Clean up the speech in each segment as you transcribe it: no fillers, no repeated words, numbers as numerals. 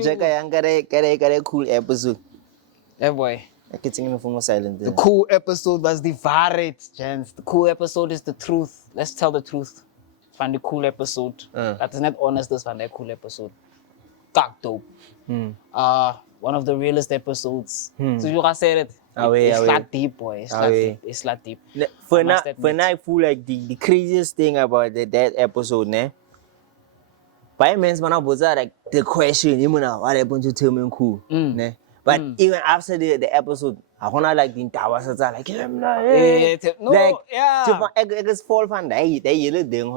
Check a cool episode. Yeah, boy. I can sing from silent. The cool episode was the Waarheid, gents. The cool episode is the truth. Let's tell the truth. Find the cool episode. That is not honest, this one, that cool episode. Kak dope. One of the realest episodes. So you can say it. It's like deep, boy. It's like deep. For now, I feel like the craziest thing about that episode, ne? By means, man, I was like the question, you know, what happened to Tim and Khool, ne? But even after the episode, I wanna like the entire was like, it's fall fan. They yelled them,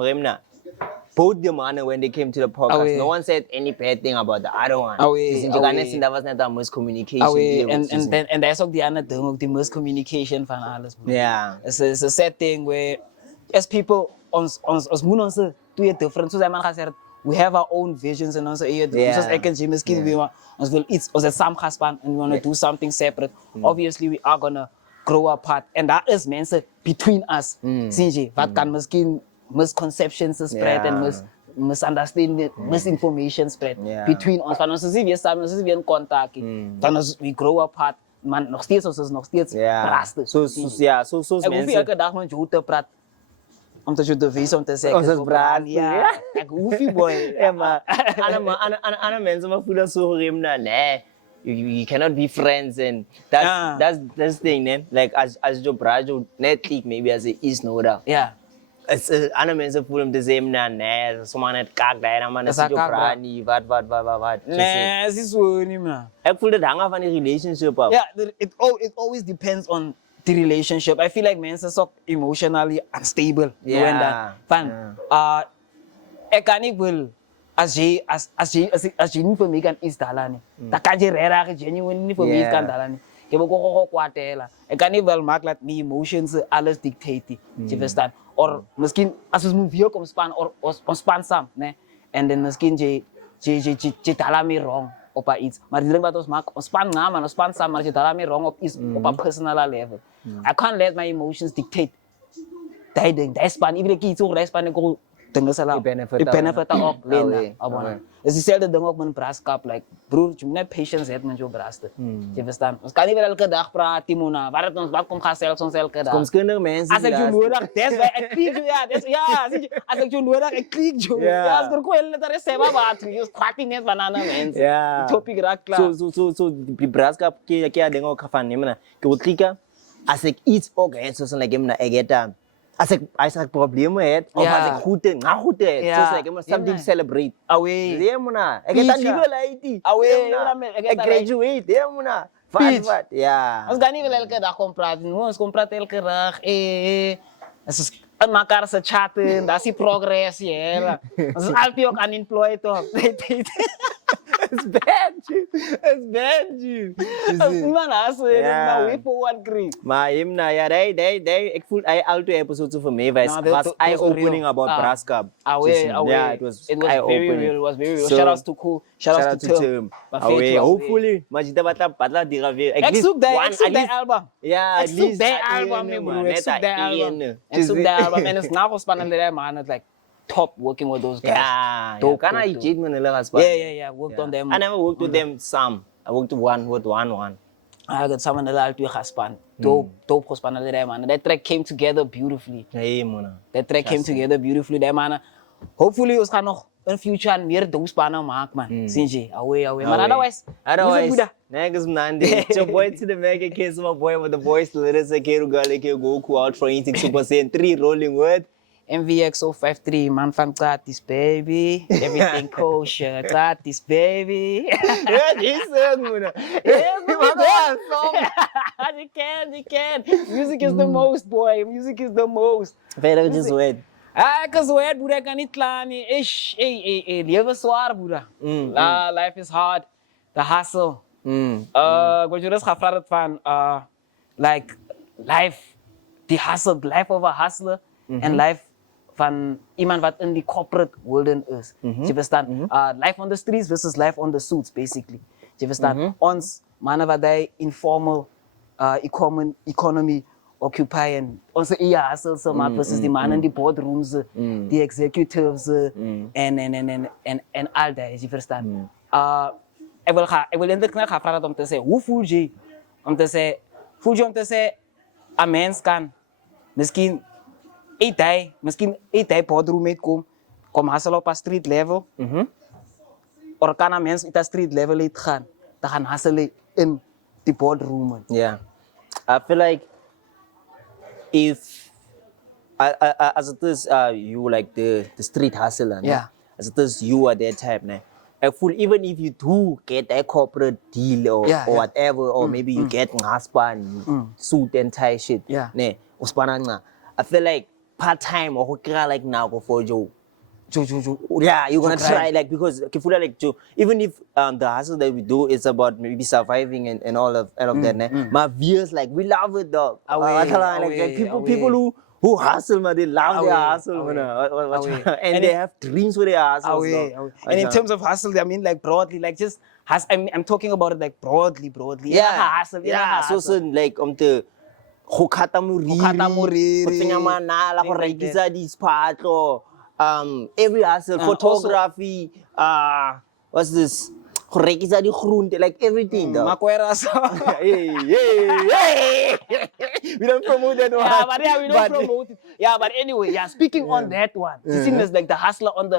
both the man when they came to the podcast. No one said any bad thing about the other one. There was not that much communication. And that's ook the other thing, the miscommunication van alles. Yeah. It's a sad thing where as people ons two different. So we have our own visions and also ons wil iets, ons het saam gespan and we want to do something separate. Obviously we are gonna grow apart. And that is mensen between us. Sinje, wat kan misschien misconceptions spread and misunderstanding, misinformation spread between us. Van ons is weer samen, ons is weer in contact. Dan as we grow apart, man, nog steeds ons is nog steeds praten. So Ik hoef elke dag met jou te praten. Omdat je de wees om te zeggen. Ons is praten. Ja, ik hoef je, boy. Ja, maar andere mensen maar voelen zo geremd. Nee, you cannot be friends and that's the thing, man. Like as je praat, je net maybe as a is nodig. Ja. Andere mensen voelen de same nee, sommige net kaak daar, maar dat is je praat niet, wat. Nee, het is zo niet meer. Ik voel het hangen van die relationship af. Ja, it always depends on the relationship. I feel like mensen zijn emotionally unstable. Ik kan niet wel, als je niet voor mij kan iets dalen, dan kan je rare genuine niet voor mij kan dalen. Ik heb ook kwaadelen. Ik kan niet wel maken dat mijn emotions alles dictaten. Je verstaan? Or misschien als we een video komen spannen, of spannen samen, nee. En dan misschien je dalen me wrong op iets. Maar die ding wat ons maakt, ons spannen namen, ons spannen samen, maar je dalen me wrong op iets op een personal level. I can't let my emotions dictate. Dat ding, dat span, iedere keer iets over dat span, ik wil dingen zelf. Ik benefit ook, lenen. Het is dezelfde ding ook met een braaskap. Like, broer, je moet net patience hebben met je braasten. Je verstaan? Ons kan niet weer elke dag praten, Mona. Waar het ons wat komt, gaat zelfs ons elke dag. Soms kunnen mensen. Als ik je nodig, dat is waar ik kliek je. Als ik je nodig, ik kliek je. Ja, als ik er gewoon net er is, zeg maar wat. Je Khwati net van andere mensen. Ja. Topic raak klaar. Zo, die braaskap, ik heb dingen ook van nemen. Ik wil klikken. Als ik iets ook heb, zoals ik hem naar get als ik problemen heb, of als ik goed heb, zoals ik hem something to celebrate. Ja, Mona. Ik heb dat niet wel uit. Ik graduate, ja, Mona. Wat? Ja. Ons gaan niet wel elke dag komen praten. Ons komen praten elke dag. En elkaar ze chatten, dat is die progress. Ons is altijd ook unemployed, toch? It's bad, dude. Man, nou weer voor wat krijg. Maar hem, ik voel al twee episodes voor mij was eye-opening about braaskap. Yeah, it was very real. Shout outs to Khool, shout outs to Tim. Hopefully, maar je dat die weer. Ik zoek dat album. Ja, ik zoek dat album, man. Ik zoek dat album. En het is nou spannend, man. Het like top working with those guys. Yeah, can I cheat me Yeah. Worked on them. I never worked with them some. I worked with one. I got some in the last two gespan. Dope gespan there, man. That track came together beautifully. Hey, man. That track came together beautifully, there, man. Hopefully, we gaan nog in future meer dope spannen maken, man. Sinje, away. Maar otherwise, next Monday, your boy to the mega kids, my boy with the voice, let us say, go out for anything super saiyan 3 rolling word. MVXO53, man van gratis, baby. Everything kosher, gratis, baby. Ja, Jesus, man. You can. Music is the most, boy. Music is the most. Verder just wait. Ik is wet, broer. Ik kan niet klaar. Leven is zwaar, broer. Life is hard. The hustle. Wat je dus gaat vragen van, like, life, the hustle, life of a hustler. En life van iemand wat in die corporate world is. Je verstaan? Life on the streets versus life on the suits, basically. Je verstaan? Ons mannen wat die informal economy occupyen. Onze hustles versus die mannen in die boardrooms, die executives en al dat. Je verstaan? ek wil eintlik net gaan vra om te sê, hoe voel jy om te sê, een mens kan misschien eet hij boardroom mee kom hustle op een street level, of kan een mens op een street level gaan, dan gaan hustlen in die boardroom. Yeah, I feel like if as it is you like the street hustler, Yeah. as it is you are that type, né? I feel even if you do get a corporate deal or whatever, or maybe you get husband suit and tie shit, Yeah. né? I feel like part time or like now go for Joe. Yeah, you're gonna try like because like even if the hustle that we do is about maybe surviving and all of that, né? My viewers like we love it dog. People who hustle, man, they love their hustle, man. And they have dreams with their hustle. And in terms of hustle, I mean like broadly, like just I'm talking about it like broadly. Yeah, hustle. So like the khata moriri, go tsenya manala, go rekisa dispatlo, every hustle, photography, what's this? Go rekisa di groente, like everything. Makweras. Hey. We don't promote that one. Yeah, but we don't promote it. Yeah, but anyway, speaking on that one, you see there's like the hustler on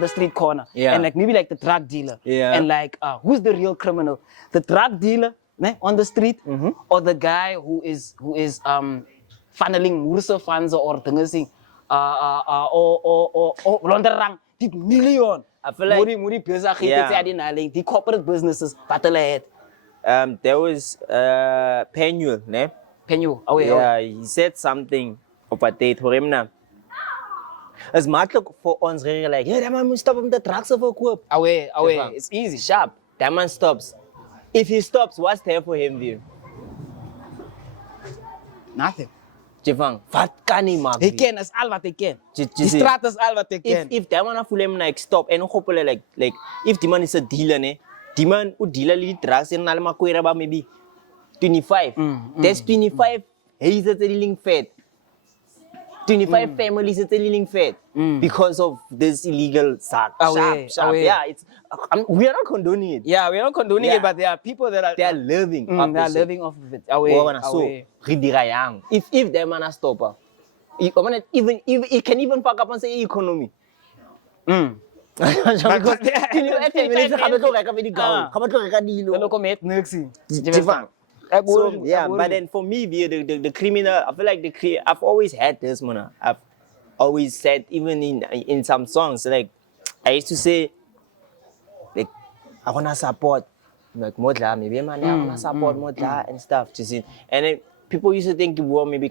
the street corner, and like maybe like the drug dealer, and like who's the real criminal? The drug dealer on the street, or the guy who is funneling Mursa funds or things, or laundering million. I feel like the corporate businesses battle ahead. There was Penuel, ne? Penuel, he said something about that for him now. As much for ons like, yeah, that man must stop him the drugs of a coop. Away, it's easy. Sharp. That man stops. If he stops, what's there for him, view? Nothing. Jevang, wat kan hij maken? Hij kan, is al wat hij kan. Die straat is al wat hij kan. If that man voel hem like stop, en hopelijk like if die man is a dealer, ne? Die man who dealer die drugs en allemaal kwera ba maybe 25. That's 25. He is a dealing fat. 25 families are dealing fat because of this illegal sharp. Yeah, we are not condoning it. Yeah, we are not condoning it, but there are people that are living. They are living off of it. So, if that man a stopper, even it can even fuck up and say economy. Because so, yeah, but then for me, the criminal, I feel like I've always had this, man. I've always said, even in some songs, like I used to say, like I wanna support, like Modla, maybe man, I wanna support Modla and stuff. You see, and then people used to think, well, maybe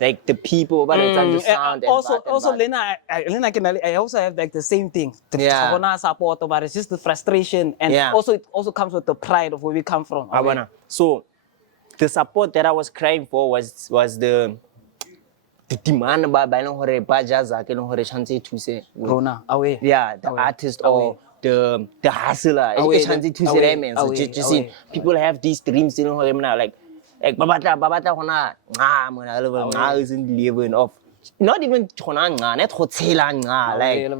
like the people, but it's the sound. Also, Lena, I also have like the same thing. I wanna support, but it's just the frustration, and also it also comes with the pride of where we come from. So, the support that I was crying for was the demand by no hore bajaza, no hore chance to say Rona away. Yeah, the artist or the hustler. Chance to say man. So just see, people have these dreams, you know, like babata hona nga isn't living of not even hona nga net hotela nga like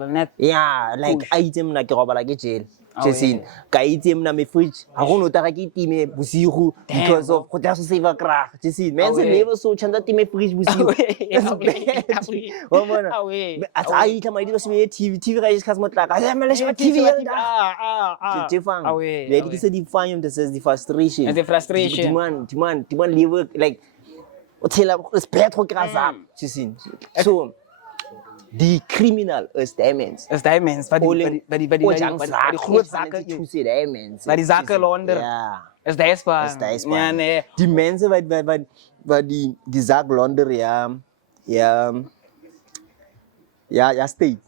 like item na ke robala ke jail. Just in ka item na me fridge ha go no ta ke time bosigo because of go tla so save a crack. Just see men se never so chanda time fridge bosigo. At I tell my TV guys cuz motla ka ya mele TV Jefang lady ki se define this is the frustration and the frustration demand live like o tshela respect go krasa just so the criminal is diamonds but die groot zaken to say diamonds maar die zaken launder is daisbaar man die mense wat die zaak launder state.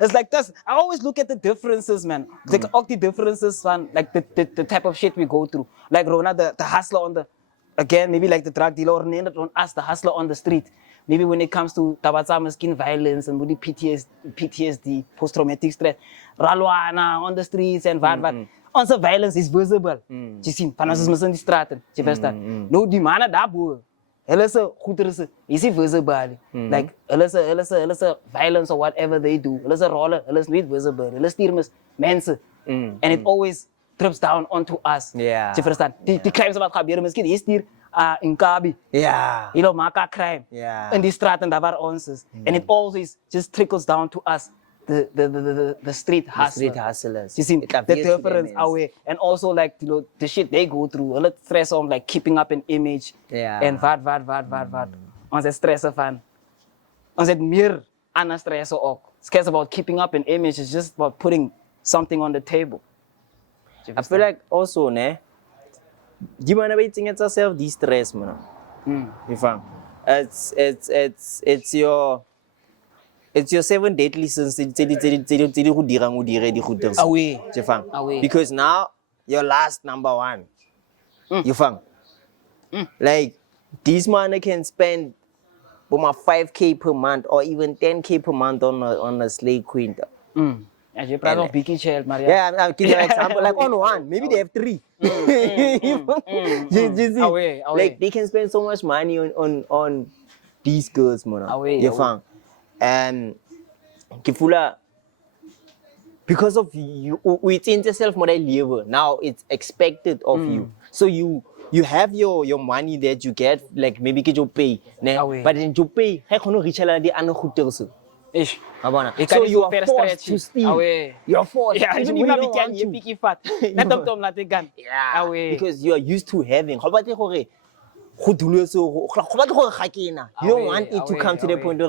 It's like this. I always look at the differences, man. Like all the differences, man. Like the type of shit we go through. Like Rona, the hustler on the, again, maybe like the drug dealer, or on us, the hustler on the street. Maybe when it comes to tabatsama skin violence and the PTSD, post-traumatic stress, ralwana on the streets and what. Also violence is visible. You see, panas is in the straat. You understand? No, the man that boy. Is visible. Like, violence or whatever they do. Roller, not visible. Mense, and it always drips down onto us. Yeah. Je verstaan? Die crimes wat gebeuren, misschien is hier in Kabi. Yeah. You know, maka crime. Yeah. In die straten daar waar ons is. And it always just trickles down to us, the street hustlers. Street hustlers. You see, It the appears to difference them away. And also like, you know, the shit they go through. Hulle stress om like keeping up an image. Yeah. En wat. Ons het stress van. Ons het meer aan stress ook. It's cares about keeping up an image. It's just about putting something on the table. I feel like also, ne, die man waiting at yourself, die stress, man. You found? It's your 7 deadly sins. Away. You found? Away. Because now your last number one. You found? Like this man can spend 5K per month or even 10K per month on a slave queen. As you proud of Biggie Child, Maria. Yeah, I'm giving you an example. Like on one, maybe they have 3. You see? Away. Like they can spend so much money on these girls, man. You found? And Kifula, because of you, within yourself, model now it's expected of you. So you have your money that you get, like maybe get your pay, but then you pay, I can't reach the other hotels. Ish. So you are forced to steal. You are forced. Yeah, even you when you don't can want you to. pick it fat. Let them tom latte gun. Yeah, Away. because you are used to having. You don't want it to come to the point where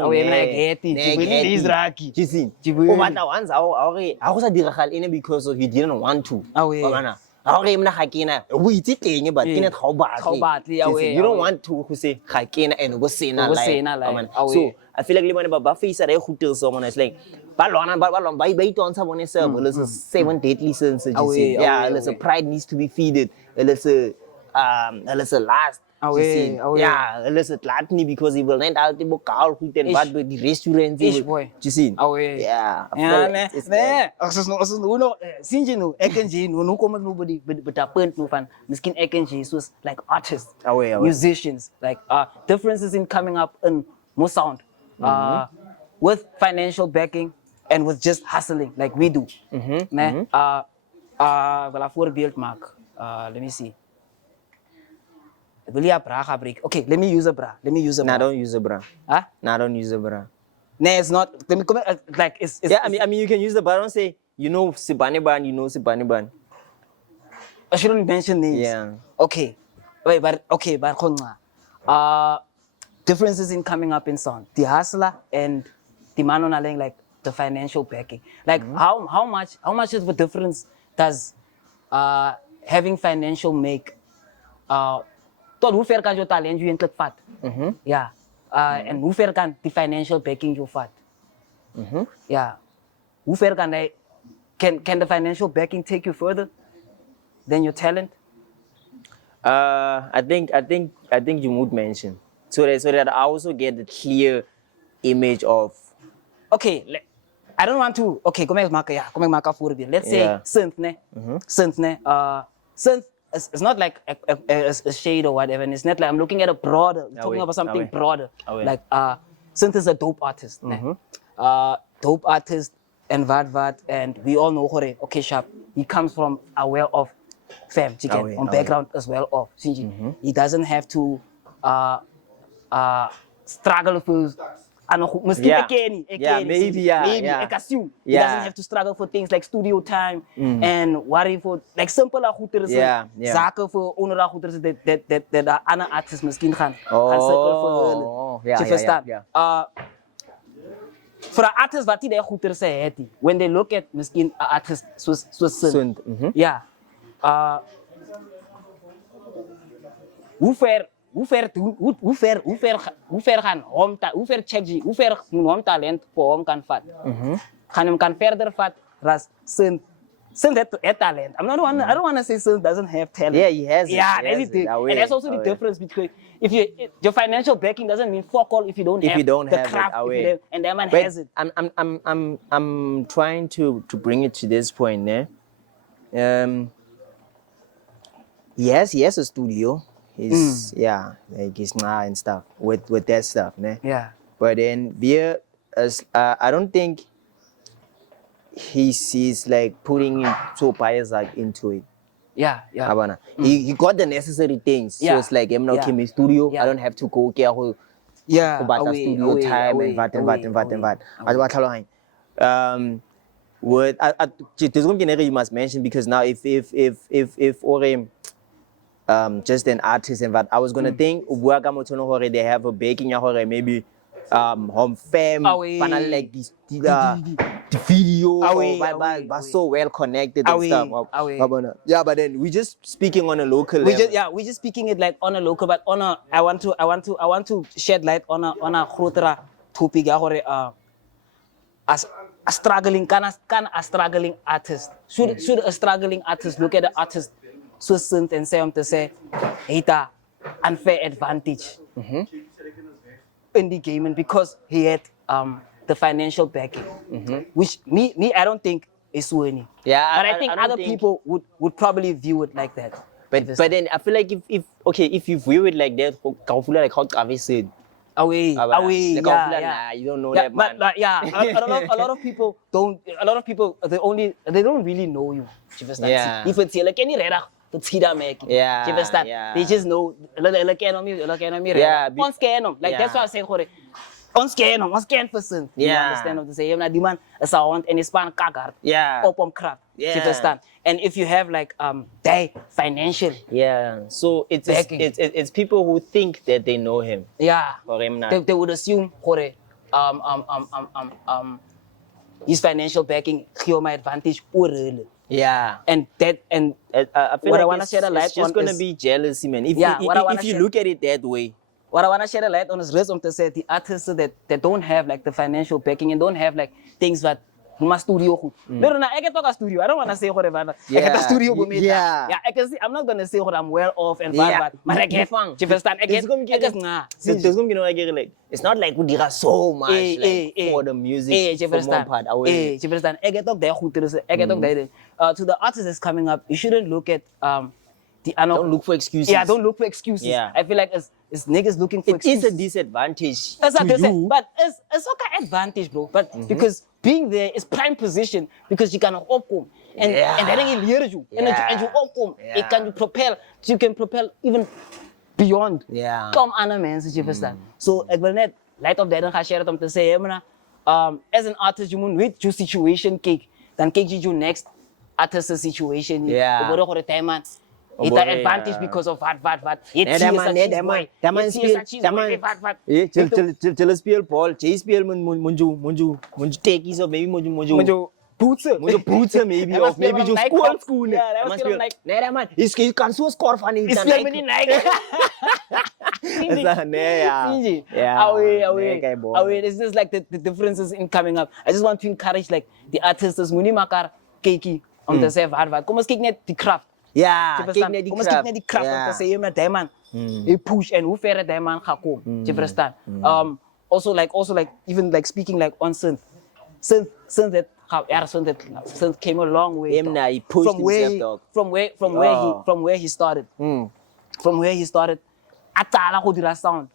because of you didn't want to. But you don't want to say and go say na like. So I feel like when Baba face at a hotel someone is like there's 7 deadly sins. Yeah, there's a pride needs to be feeded. There's a last. Yeah, there's a gluttony because he will rent out the book out with the restaurants. Boy. You see? Yeah. Like artists, musicians, like differences in coming up in more sound, with financial backing and with just hustling like we do. Voorbeeld maak. Let me see. Wil je bra gebruiken? Okay, let me use a bra. Nah, don't use a bra. Huh? Nah, don't use a bra. No, it's not. Let me come like it's yeah, I mean you can use the bra. Don't say you know Sibani Ban, you know Sibani Ban. I shouldn't mention names. Yeah. Okay. Wait, but differences in coming up in sound. The hustler and the man on like the financial backing. Like how much of a difference does having financial make tot hoe ver kan je talent je eindelijk vat? Ja. En hoe ver kan die financial backing je vat? Ja. Hoe ver kan hij... Can the financial backing take you further than your talent? I think you would mention so that I also get the clear image of. Okay, I don't want to. Okay, kom ik maken voorbeeld. Let's say synth ne. Synth. It's not like a shade or whatever, and it's not like I'm looking at a broader, talking about something broader. Like synth is a dope artist. Dope artist and vad, and we all know Hore. Okay, sharp. He comes from a well-off fam, chicken, on background as well off. He doesn't have to struggle for. Maybe. I assume he doesn't have to struggle for things like studio time and worry for like simple goederen. Zaken voor onderaan goederen dat andere artists misschien gaan cirkel voor hun. Je verstaan? Voor een artist wat die daar goederen zijn, when they look at misschien een artist zoals Sint. Ja. Hoe ver gaan hoe ver check je, hoe ver moet talent voor hem kan vat? Gaan hem kan verder vat, ras Sint heeft talent. I don't want to say Sint doesn't have talent. Yeah, he has it. Yeah, everything. And that's also the difference between your financial backing doesn't mean fuck all if you don't have the craft, and that man has it. I'm trying to bring it to this point, ne? He has a studio. He's like he's and stuff with that stuff, ne? Yeah. But then I don't think he's like putting in so bias like into it. Yeah. Abana. He got the necessary things. So Yeah. it's like I'm now Yeah. came in studio. Yeah. I don't have to go get who about the studio time and what. What there's something you must mention because now if or just an artist and what I was gonna think they have a baking maybe home fam panel like this the video but so well connected and stuff. Yeah, but then we just speaking on a local level. We're just speaking it like on a local, but on a I want to shed light on a groter topic as a struggling a struggling artist. Should a struggling artist look at the artist so soon and say to say it's unfair advantage in the game and because he had the financial backing, which me I don't think is winning. Yeah, but I think other people would probably view it like that. But then I feel like if you view it like that, like how Travis said. Away, you don't know that man. But a lot of people don't. A lot of people they don't really know you. Yeah. If it's like any reda, it's hida make. Yeah. They just know. Like on scan them. Like that's why I say on scan person. You understand what to say? The man is a want and span kagar. Yeah. Open crap. You understand? And if you have like they financial. Yeah. So it's people who think that they know him. Yeah. Or him not. They would assume his financial backing give my advantage Yeah. And I feel what I want to share the light it's just gonna be jealousy, man. If you look at it that way. What I want to share the light on is reason to say the artists that don't have like the financial backing and don't have like things that my studio goed. No, I can talk a studio. I don't want to say whatever. I get a studio with me. Yeah, I can see. I'm not gonna say what I'm well off and bad, but I get fun. You understand? I get It's not like we did so much for the music. For one part, you understand? I get talk there. I get talk there. To the artists that's coming up, you shouldn't look at don't look for excuses. Yeah, don't look for excuses. Yeah. I feel like it's niggas looking for excuses. It is a disadvantage to you. But it's okay advantage, bro. But because being there is prime position because you can open and then you leer you and you open. It can propel. You can propel even beyond. Yeah. Come on, man, so you understand. So I will not light up that and share it to say, as an artist, you muốn with your situation cake, then cake you next artist situation. Yeah. It's an advantage because of what. That man speel ball, Jay speel munju tekies or maybe munju poetsen maybe or maybe just school. That man, he can so score funny. It's like many Nike. Away. It's just like the differences in coming up. I just want to encourage like the artists muni makar keiki om te sê wat. Kom ons kyk net die kracht. Ja, kyk net die kracht om te sê jy met daai man. Hy push and hoe ver daai man gaan kom. Jy verstaan? Also like even like speaking like on synth that synth came a long way. He pushed himself from where he started. From where he started. Atala go dira sound.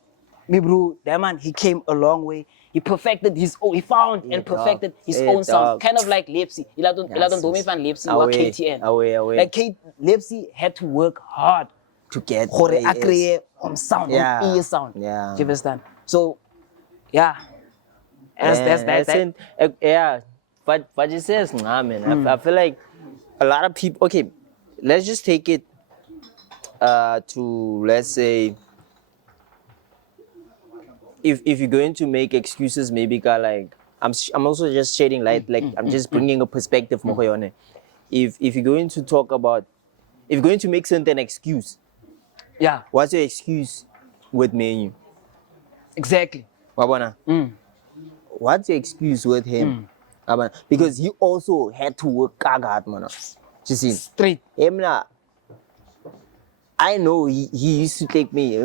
Me bro, that man he came a long way. He perfected his own. He found and perfected his own sound, kind of like Lepsy. He don't do me fan Lepsy or KTN. Like Lepsy had to work hard to get create sound, ear sound. Yeah. Do you understand? So, yeah. That's yeah. But you say it's nah, man. I feel like a lot of people. Okay, let's just take it to let's say. If you're going to make excuses, maybe like I'm also just shedding light, like I'm just bringing a perspective more on it. If you're going to talk about, if you're going to make something an excuse, what's your excuse with me and you? Exactly. Wabana. What's your excuse with him? Because he also had to work hard, man. You see, straight. I know he used to take me.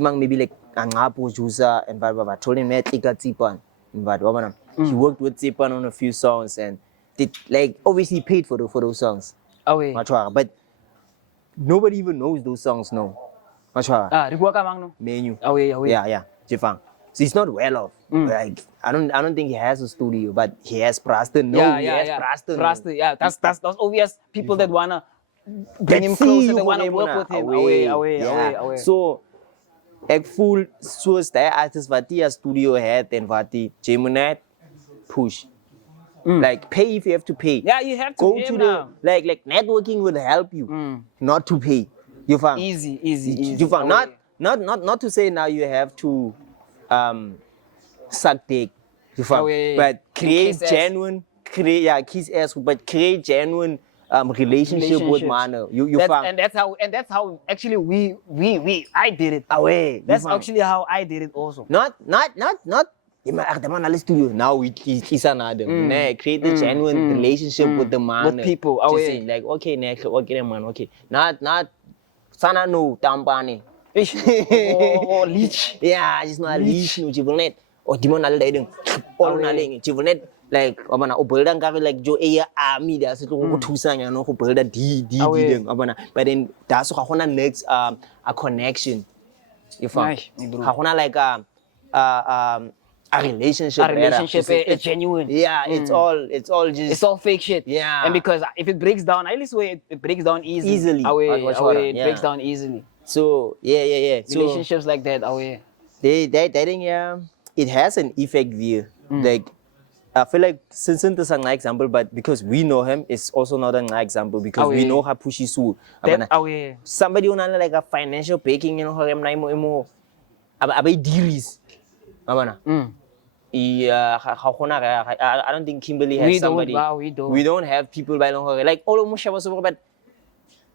Maybe like. And I told him he worked with Zipan on a few songs and like obviously paid for those songs. But nobody even knows those songs now. Menu. Yeah, Jifang. So he's not well off. Like I don't think he has a studio, but he has Preston. No, he has Preston. Preston, yeah. That's obvious. People that wanna bring him closer, they wanna work with him. Away. So ek voel soos die artist wat die studio het en wat die Gemini push. Like pay if you have to pay. Yeah, you have to go pay to now. the like networking will help you not to pay. You found Easy. You found not to say now you have to suck dick. You found but create genuine kiss ass but create genuine relationship with man. You found and that's how actually I did it. Away. That's actually how I did it also. Not the man at studio now he's another. Create a genuine relationship with the man. With people. Away. Like okay, next okay man, okay. Not sana no tampane. Or leech. Yeah, it's not leech no jivelnet. Or dimon na le ding. All na le jivelnet like abana o build ka like jo army da se go thusa nya no go build di ding abana but then that's go gona next a connection. You found ga gona like a relationship. It's genuine. Yeah, it's all just it's all fake shit. Yeah. And because if it breaks down, at least way it breaks down easily. It breaks down easily. So yeah. Relationships like that, away. They think it has an effect view. Like I feel like since it's an example, but because we know him, it's also not an example because we know how pushy su. Somebody who like a financial backing, you know, him na imo abay deals. Abana. I don't think Kimberley has somebody. We don't have people by long like all of Musha was about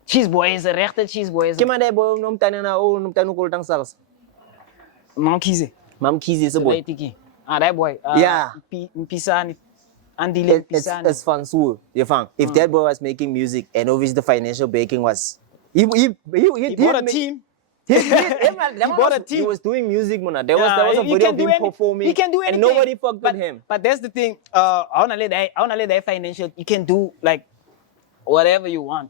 cheese boys, rechte cheese boys. Kimade boy nom tanu koltang sals. Mam Kizi is a boy. That boy. Yeah. Pisani. Andile Pisani. It's fun so. You found if that boy was making music and obviously the financial backing was he bought a team. He bought a team. He was doing music, man. There was a video of him performing. He can do anything. And nobody fucked with him. But that's the thing. I wanna let that financial. You can do like whatever you want.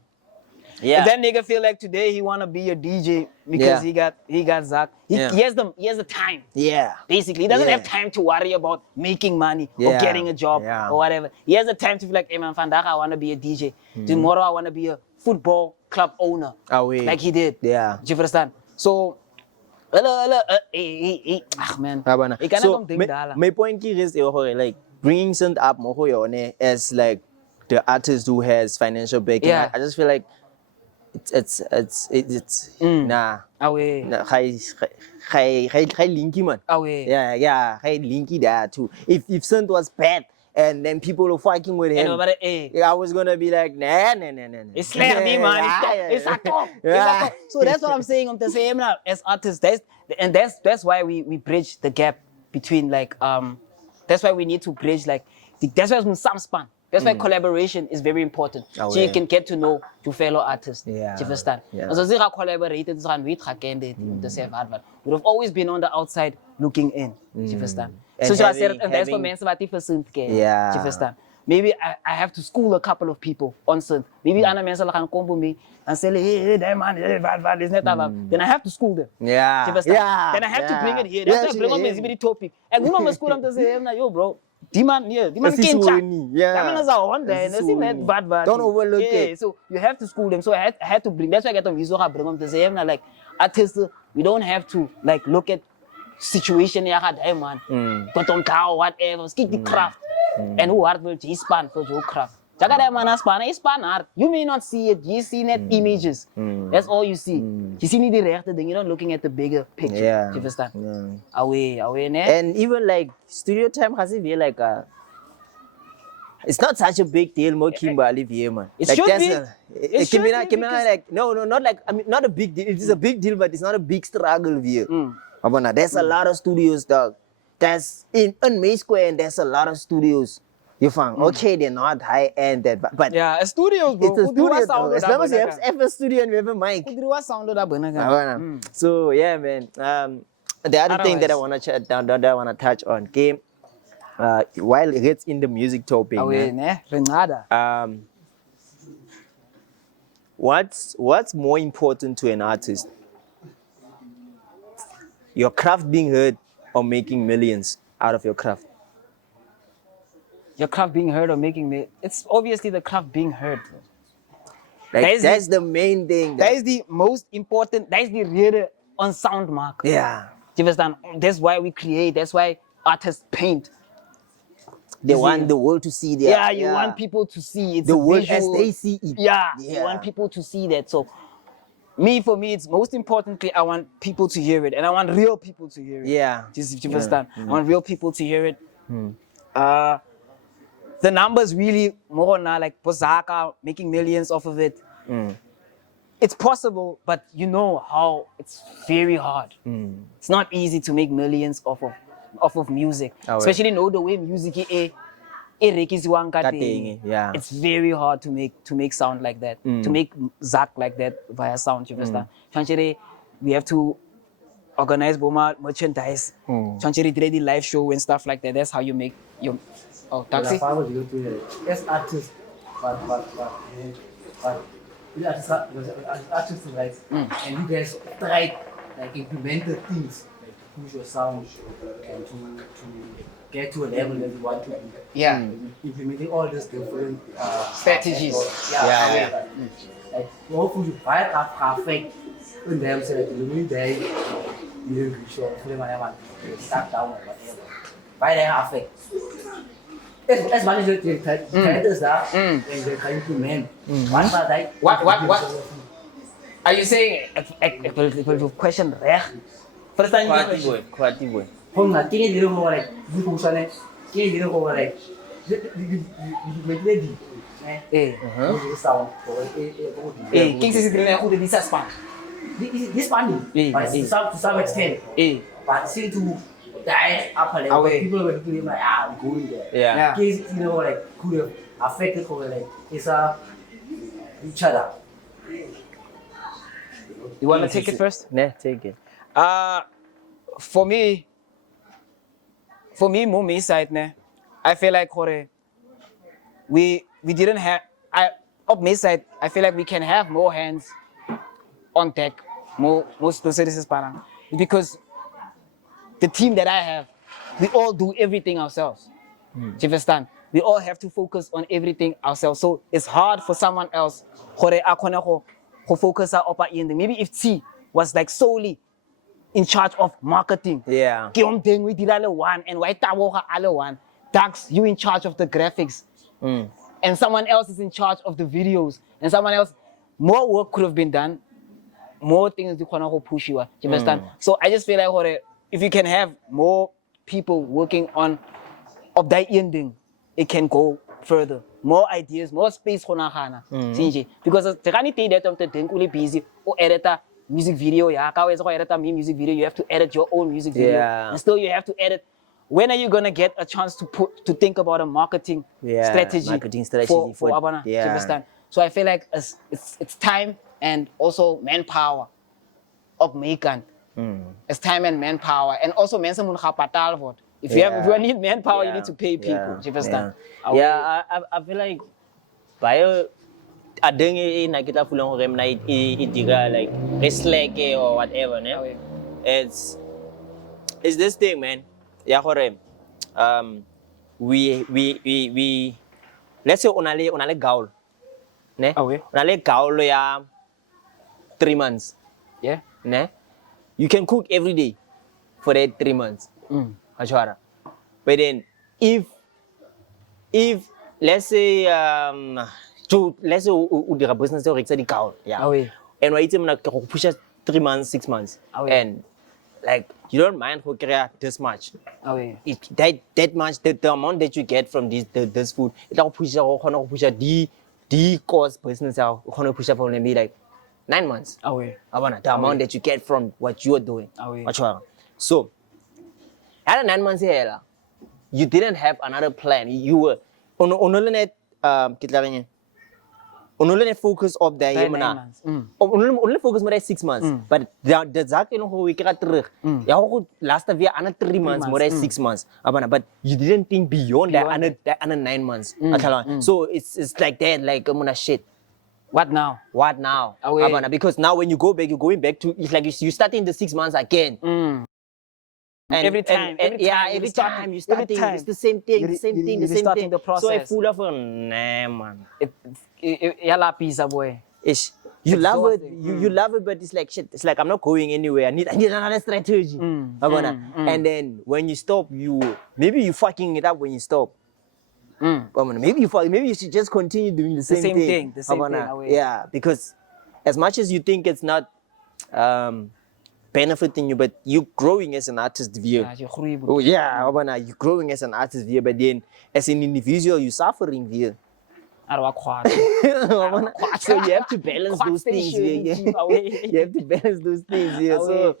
Yeah. If that nigga feel like today he wanna be a DJ because he got Zach. He has the time. Yeah. Basically, he doesn't have time to worry about making money or getting a job or whatever. He has the time to be like, hey man, vandaag I wanna be a DJ. Tomorrow I wanna be a football club owner. Like he did. Yeah. Do you understand? So, man. So, my point here is like bringing something up more as like the artist who has financial backing. I just feel like it's nah. Away. High linky man. Away. Yeah. High linky that too. If something was bad. And then people were fighting with him. I was gonna be like, nah. It's slap me, man. It's a top. So that's what I'm saying. I'm the same now as artists. That's why we bridge the gap between like That's why we need to bridge like. That's why it's some span. That's why collaboration is very important. So you can get to know your fellow artists. Yeah. Do you understand? So we collaborated we've always been on the outside looking in. Do you understand? So I said, that's for men what if Do you understand? Maybe I have to school a couple of people on synth. Maybe other men can come to me and say, hey, that man, then I have to school them. Yeah. Do you understand? Then I have to bring it here. That's why I bring up the topic. And we must school them to say, yo, bro. Demand can't chat. Don't overlook it. So you have to school them. So I had to bring. That's why I get them. Bring them to say, like artists, we don't have to like look at situation. Man, but on cow whatever. Skip the craft. And who art will span for your craft. You may not see it. You see net images. That's all you see. You see the rechte thing. You're not looking at the bigger picture. Yeah. Do you understand? Yeah. Away, ne? And even like studio time has it be like a. It's not such a big deal, more Kimberley here, man. It like should be. It should be like no, not like I mean, not a big deal. It is a big deal, but it's not a big struggle here. There's a lot of studios, dog. There's in May Square, and there's a lot of studios. You found okay, they're not high end, but yeah, a studio, bro. It's a studio. As long as you have a studio and we have a mic. So yeah, man. The other thing that I wanna touch on, game. While it's in the music topic, what's more important to an artist? Your craft being heard or making millions out of your craft? Your craft being heard or making me, it's obviously the craft being heard. Like that's the main thing. That is the most important, that is the real on sound mark. Yeah. Do you understand? That's why we create, that's why artists paint. They want the world to see their... Yeah, you want people to see it's the a world visual, as they see it. Yeah, you want people to see that. So for me, it's most importantly, I want people to hear it, and I want real people to hear it. Yeah. Just you understand? I want real people to hear it. The numbers really more now, like Bozaka making millions off of it. It's possible, but you know how it's very hard. It's not easy to make millions off of music, especially know the way music is. Yeah. It's very hard to make sound like that, to make Zach like that via sound. You understand? We have to organize merchandise. Chanchiri did the live show and stuff like that. That's how you make your taxi. As artists, but we artists, right? And you guys try like implement the things, like to push your sound and to get to a level that you want to be. Yeah. Implementing all these different strategies. Yeah. Like hopefully you find a perfect in them so that you day you don't reach your full man start down or whatever. By the perfect. As much as you try this that and they can implement one by that. What? Are you saying it will question reg? First time Khwati boy. Không là cái gì đâu mà này, như không sao này, cái gì đâu mà này, mình lên gì, này, cái sound, cái gì này không được đi sát span. This one, but to some extent, but still to die upper level, people will be like, I'm going there. Yeah. Case like could have affected like it's each other. You want to take it first? Yeah, take it. For me, more me side ne. I feel like we didn't have up me side. I feel like we can have more hands on deck, more services parang, because the team that I have, we all do everything ourselves. Do you understand? We all have to focus on everything ourselves. So it's hard for someone else who focus on maybe if T was like solely in charge of marketing. Yeah. We did all one and white all one. Dax, you in charge of the graphics. And someone else is in charge of the videos. And someone else, more work could have been done. More things you can push you. Do you understand? So I just feel like if you can have more people working on that ending, it can go further. More ideas, more space for Nahana. Because the kind of thing that I'm really busy or editor music video, music video, you have to edit your own music video. Yeah. And still you have to edit. When are you gonna get a chance to think about a marketing strategy for Abana? Yeah. You understand? So I feel like it's time and also manpower of Mekan. It's time and manpower. And also mensen moet gaan patal worden. If you need manpower, you need to pay people. You understand? Yeah, I feel like bio adeng na kita pulang rem na itiga like slack or whatever, ne? It's this thing, man. Yeah, we let's say onale gaul, ne? Onale gaul ya 3 months. Yeah. Ne? You can cook every day for that 3 months. But then if let's say let's say udira business or di gaul, yeah. And why item na push 3 months, 6 months. And like you don't mind who create this much. That much, the amount that you get from this food, it'll push the cost business out, push up for maybe like 9 months. The amount that you get from what you are doing. So, at 9 months here, you didn't have another plan. You were only focus of the only focus more 6 months. But the Zach we got last year another 3 months, more 6 months. But you didn't think beyond that another 9 months. So it's like that, like shit. What now? Because now when you go back, you're going back to it's like you starting the 6 months again. every time every time you start it's the same thing, the same thing, the same starting thing. the process. So I full of nah, man. Yala pizza boy. Ish. You love it, Exhausting. you love it, but it's like shit. It's like I'm not going anywhere. I need another strategy. And then when you stop, maybe you fucking it up when you stop. Maybe you should just continue doing the same thing. The same thing. Yeah, because as much as you think it's not benefiting you, but you're growing as an artist view. Oh yeah, you're growing as an artist view, but then as an individual, you're suffering view. So you have to balance those things. Yeah. You have to balance those things. Yeah. So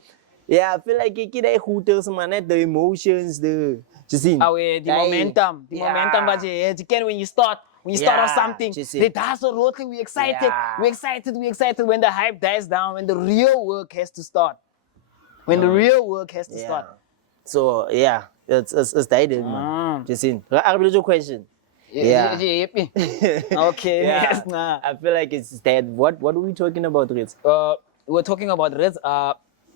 yeah, I feel like the emotions, the momentum. The momentum that you can when you start on something. That's so rotely we excited. Yeah. We excited when the hype dies down, when the real work has to start. When the real work has to start. So yeah, it's that man. Just in. I have a question. Yeah. Okay. Yeah. I feel like it's that. What are we talking about, Ritz? We're talking about Ritz,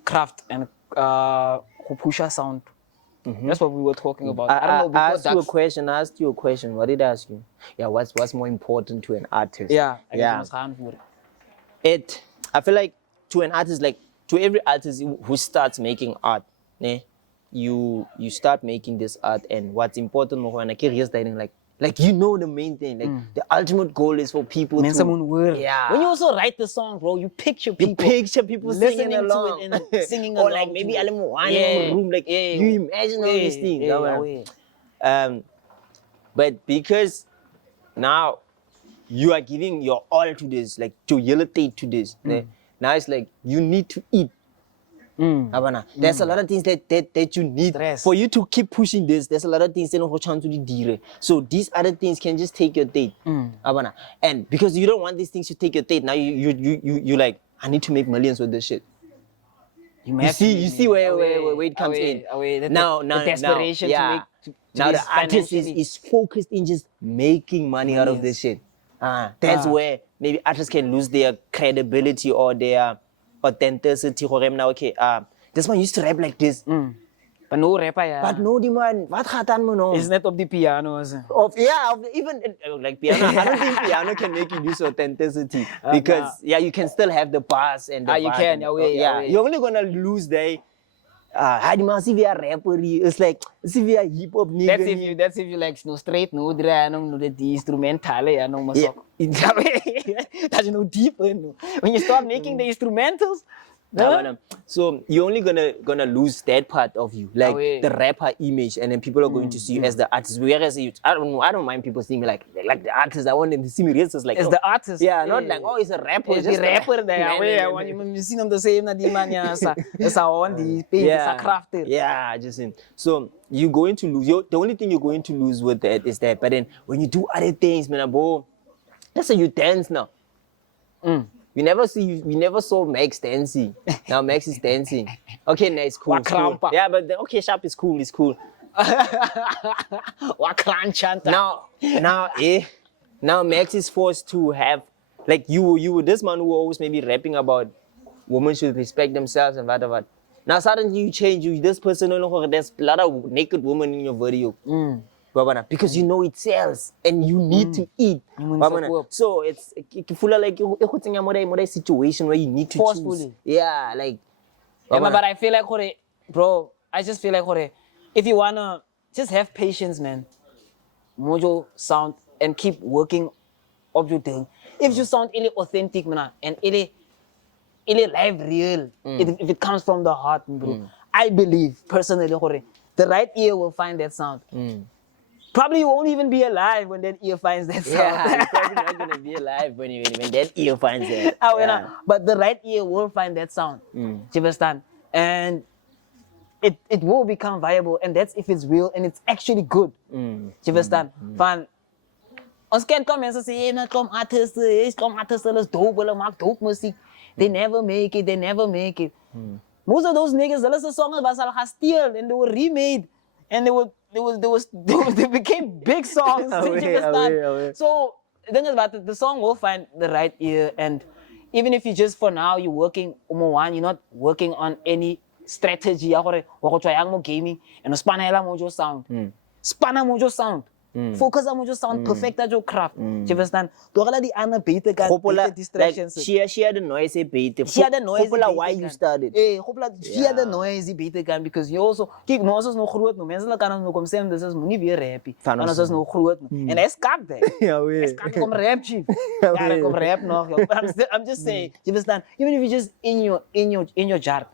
craft and pusher sound. That's what we were talking about. I don't know. I asked you a question. What did I ask you? Yeah. What's more important to an artist? Yeah. I feel like to an artist, like to every artist who starts making art, you start making this art, and what's important more when I hear like you know the main thing, like the ultimate goal is for people to. Yeah. When you also write the song, bro, you picture people singing along, to it and singing or along. like maybe I'm one room, like you imagine all these things. But because now you are giving your all to this, like to yellate to this. Now it's like you need to eat. There's a lot of things that you need for you to keep pushing this. There's a lot of things that don't chance to do. So these other things can just take your date. And because you don't want these things to take your date, now you like, I need to make millions with this shit. You see where it comes in. Now the desperation to make. Now the artist is focused in just making money out of this shit. That's where maybe artists can lose their credibility or their authenticity. Okay, this man used to rap like this. But no rapper, yeah. But no, the man, what happened, man? It's not of the piano. Even like piano. I don't think piano can make you lose authenticity because you can still have the bass and the you can, you're only gonna lose the. See we are rapper. It's like see we are hip hop nigga. That's if you like no straight, no dry, no the instrumental, no masok. That's no deep. When you start making the instrumentals. So you're only gonna lose that part of you, like the rapper image, and then people are going to see you as the artist. Whereas I don't mind people seeing me like the artist. I want them to see me as like the artist. Yeah, not like he's a rapper. It's the rapper there. When you see them the same, na di man it's on the page, it's a crafted. Yeah, just in. So you're going to lose. The only thing you're going to lose with that is that. But then when you do other things, man, bro, let's say you dance now. We never saw Max dancing. Now Max is dancing. Okay, now it's cool. Yeah, but Sharp is cool. It's cool. Now Max is forced to have, like you were this man who always maybe rapping about women should respect themselves and whatever. Now suddenly you change. This person, there's a lot of naked women in your video. Because you know it sells and you need to eat. So it's full of like a situation where you need to choose. Yeah, like. But I feel like, bro, I just feel like, if you wanna just have patience, man. Mojo sound and keep working up your thing. If you sound really authentic, man, and really live real, if it comes from the heart, bro, I believe personally, the right ear will find that sound. Probably you won't even be alive when that ear finds that sound. Yeah, you're probably not gonna be alive when that ear finds it. But the right ear will find that sound. Do you understand? And it will become viable, and that's if it's real and it's actually good. Do you understand? Van, ons kan komen mensen zeggen, hey, kom artiesten, let's dope, maak dope muziek. They never make it. Most of those niggas, the songs was al steal and they were remade, and they became big songs. So the thing is about the song will find the right ear, and even if you just for now you're working, you're not working on any strategy ya gore wa go tswa yang mo gaming and o spanela mojo sound. Spanner mojo sound. Focus on mojo sound, perfect at your craft. Do you understand? Togela di ana beter kan distractions. Share the noise beter. Share the noise. Why you started? Share the noise beter kan because you also kyk ons is nog groot nou. Mense hulle kan ons nog kom sê dis is moenie weer rappie. Want ons is nog groot nou. En hy skak dit. Ja, weet. Hy skak kom rap chief. Ja, hy kom rap nog. I'm just saying, you understand? Even if you just in your jar.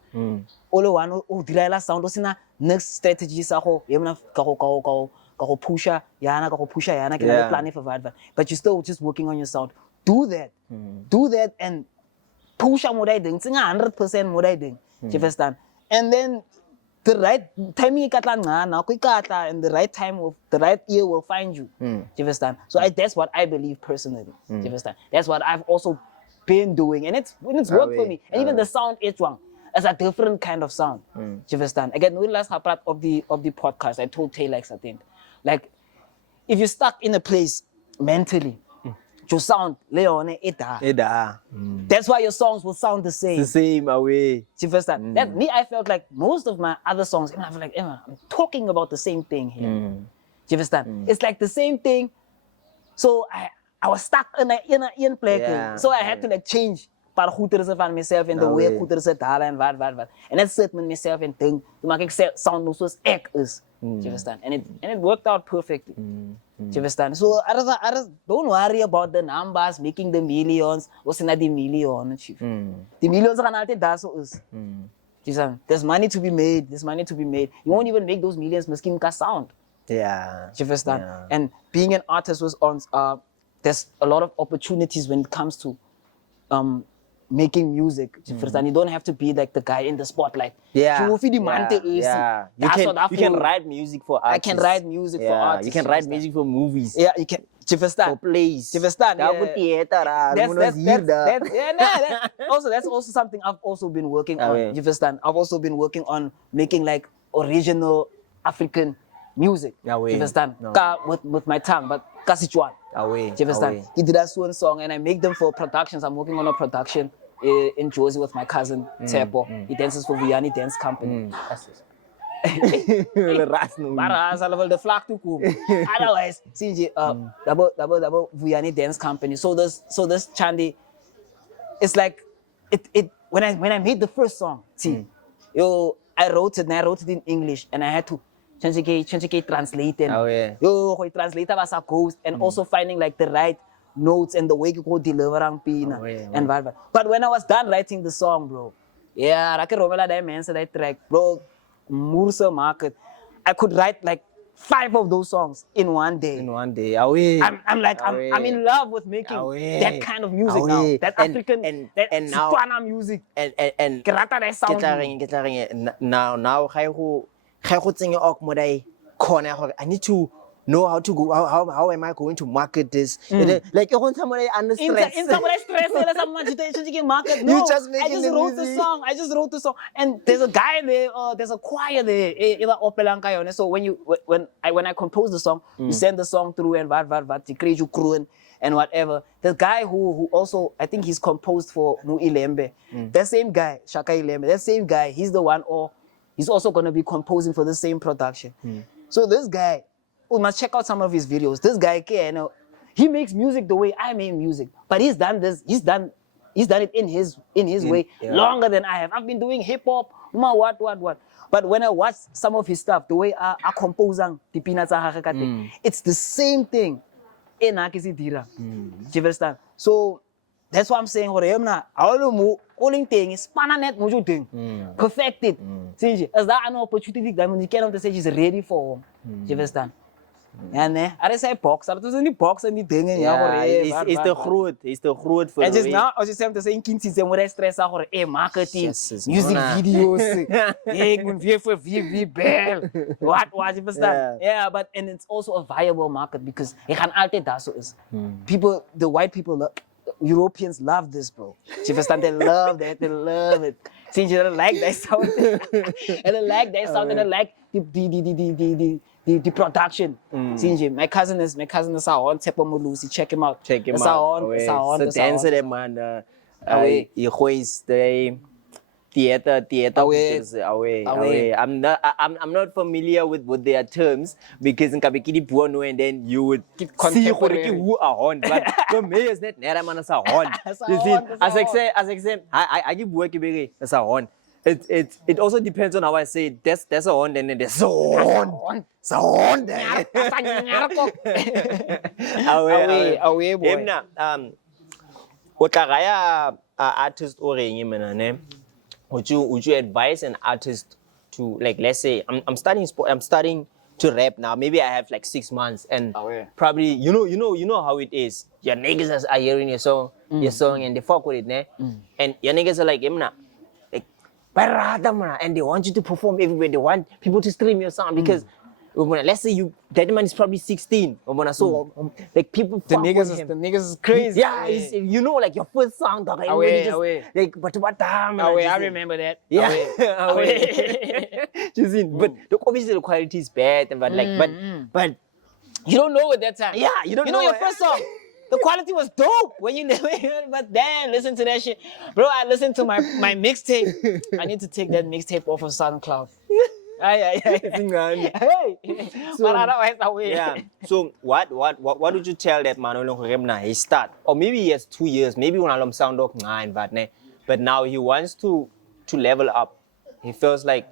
Olo one direla sound osina next strategy sa go yemna ka go pusha yana ke planning for that, but you're still just working on your sound. Do that and push mo dai ding tsinga 100% mo dai ding. Do you understand? And then the right timing ikatla ngana ko ikatla and the right time of the right ear will find you. Do you understand? So that's what I believe personally. Do you understand? That's what I've also been doing and it's worked for me. And even the sound is wrong. It's a different kind of sound. Do you understand? Again, the last part of the podcast, I told Taylux, I think, like, if you're stuck in a place mentally, your sound, Leone, that's why your songs will sound the same. The same away. Do you understand? That me, I felt like most of my other songs, I feel like, I'm talking about the same thing here. Do you understand? It's like the same thing. So I was stuck in a place. So I had to like change. Para goeder ze van mezelf en de way goeder ze dalen en wat. En dat zit met mezelf en ding. Toen maak ik sound nog zoals ik is. Do you understand? And it worked out perfectly. Do you understand? So I don't worry about the numbers, making the millions. Was not the million, chief. The millions gaan altijd daar zo is. There's money to be made. You won't even make those millions misschien qua sound. Yeah. Do you understand? And being an artist was on. There's a lot of opportunities when it comes to making music. You don't have to be like the guy in the spotlight. You can write music for artists. I can write music for artists. You can write music for movies. Yeah, you can. For plays. That's also something I've also been working on. You understand? I've also been working on making like original African music. You understand? With my tongue, but Kasichuan. You understand? He did that one song and I make them for productions. I'm working on a production in Jersey with my cousin Tepo. He dances for Vianney Dance Company. The flag to come. Otherwise, double Vianney Dance Company. So this Chandi, it's like it when I made the first song. I wrote it in English and I had to change translate it. Translate was a ghost and also finding like the right notes and the way you go deliver and whatever. But when I was done writing the song, bro, I can remember that man said that track, bro, Mursa market. I could write like 5 of those songs in one day. I'm in love with making that kind of music now. That African and Setswana music. And now I need to know how to go. How am I going to market this? Like you want somebody under stress. In somebody stress, market. No, I just wrote the song. And there's a guy there. There's a choir there. So when I compose the song, you send the song through and and whatever. The guy who also, I think he's composed for Nu Ilembe. That same guy, Shaka Ilembe. That same guy, he's the one, or he's also going to be composing for the same production. So this guy, we must check out some of his videos. This guy, he makes music the way I make music, but he's done this. He's done it in his way longer than I have. I've been doing hip hop, what. But when I watch some of his stuff, the way I compose, it's the same thing. Do you understand? So that's what I'm saying. Calling thing is pananet mojo thing. Perfected. As that an opportunity that you cannot say she's ready for. Do you understand? And I say box. I don't any box and the thing. It's the fruit. It's the fruit for. And just now, I just have to say, in King season, when I stress out marketing, music videos, what you understand? Yeah, but and it's also a viable market because it can alter that. So people, the white people, Europeans love this, bro. You understand? They love that. They love it. Since you don't like that sound, and they like that sound, and they like the production. My cousin is on Tepo Mulusi. Check him out. So dance them man. theater Away. away. I'm not familiar with their terms because in Kabikidi Buono and then you would see contemporary. who are on, but for me it's not nera man as a horn. You see, as I say, I give work as a horn. It also depends on how I say it. There's a horn, then there's a horn. It's a horn there. Away, boy. Emna, Otagaya artist or ne? Would you advise an artist to, like, let's say I'm starting to rap now. Maybe I have like 6 months and probably you know how it is. Your niggas are hearing your song and they fuck with it, ne? And your niggas are like, Emna, like, and they want you to perform everywhere. They want people to stream your song because let's say that man is probably 16. So like people The fuck with niggas him. the niggas is crazy. Yeah, it's, like your first song, dog. Away. Like, but what time? I remember that. Yeah, away. You see, but obviously the quality is bad, but like, but You don't know at that time. yeah, you don't know your first song. The quality was dope when you never heard it, but then listen to that shit. Bro, I listened to my mixtape. I need to take that mixtape off of SoundCloud. Hey. So, yeah. So what would you tell that man he start? Or maybe he has 2 years, maybe when I'm sound off 9, but now he wants to level up. He feels like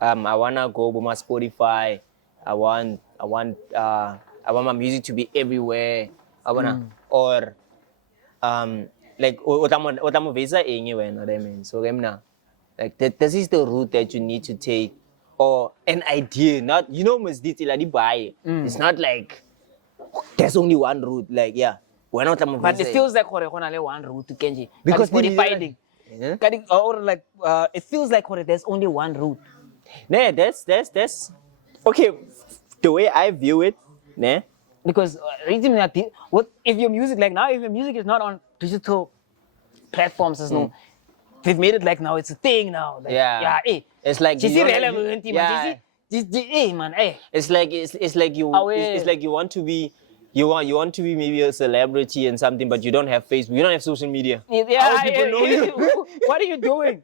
I wanna go with my Spotify. I want my music to be everywhere. I wanna or like what I'm visa anyway, you know what I mean? So like this is the route that you need to take, or an idea, not it's not like there's only one route. Like we're not. But it feels like one route to Kenji. Because Spotify, or like it feels like there's only one route. Nah, that's okay. The way I view it, nah. Because what if your music is not on digital platforms, they've made it like now it's a thing now. Like, it's like relevant, man. It's like you want to be maybe a celebrity and something, but you don't have Facebook, you don't have social media. How people know you? What are you doing?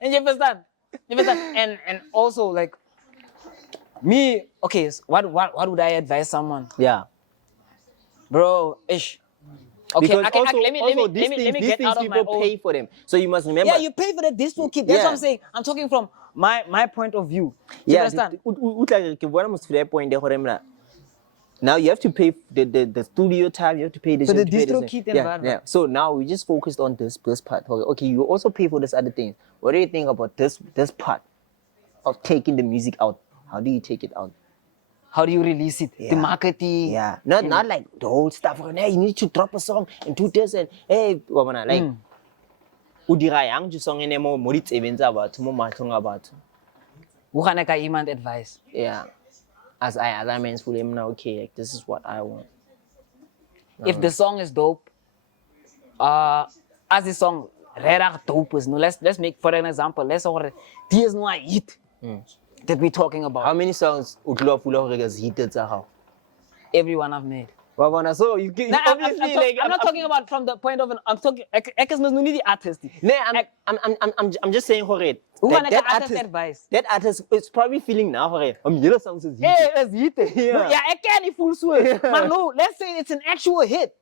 And you understand? And also like me, okay, so what would I advise someone? Yeah. Bro, ish. Okay, because let me get out of my people pay for them. So you must remember. Yeah, you pay for the Distro kit. That's what I'm saying. I'm talking from my point of view. You understand? Now you have to pay the studio time. You have to pay the Distro kit and whatever. So now we just focused on this part. Okay, you also pay for this other things. What do you think about this part of taking the music out? How do you take it out? How do you release it? The marketing. Yeah. Not like the whole stuff. Hey, you need to drop a song and do this and hey, like udira yang ju song ene mo morit events about mo matong about. Who ka iemand advice? Yeah. As I mentioned him now, okay, like this is what I want. If the song is dope, as the song rare dope is, let's make for an example, let's say there's no hit that we're talking about. How many songs has heated how? Every one I've made. So you can I'm not talking about from the point of I'm talking the artist. I'm just saying for it. That artist is probably feeling now for it. Your songs is heated. Hey, it's heated. Yeah, I can't full switch. Man, no, let's say it's an actual hit.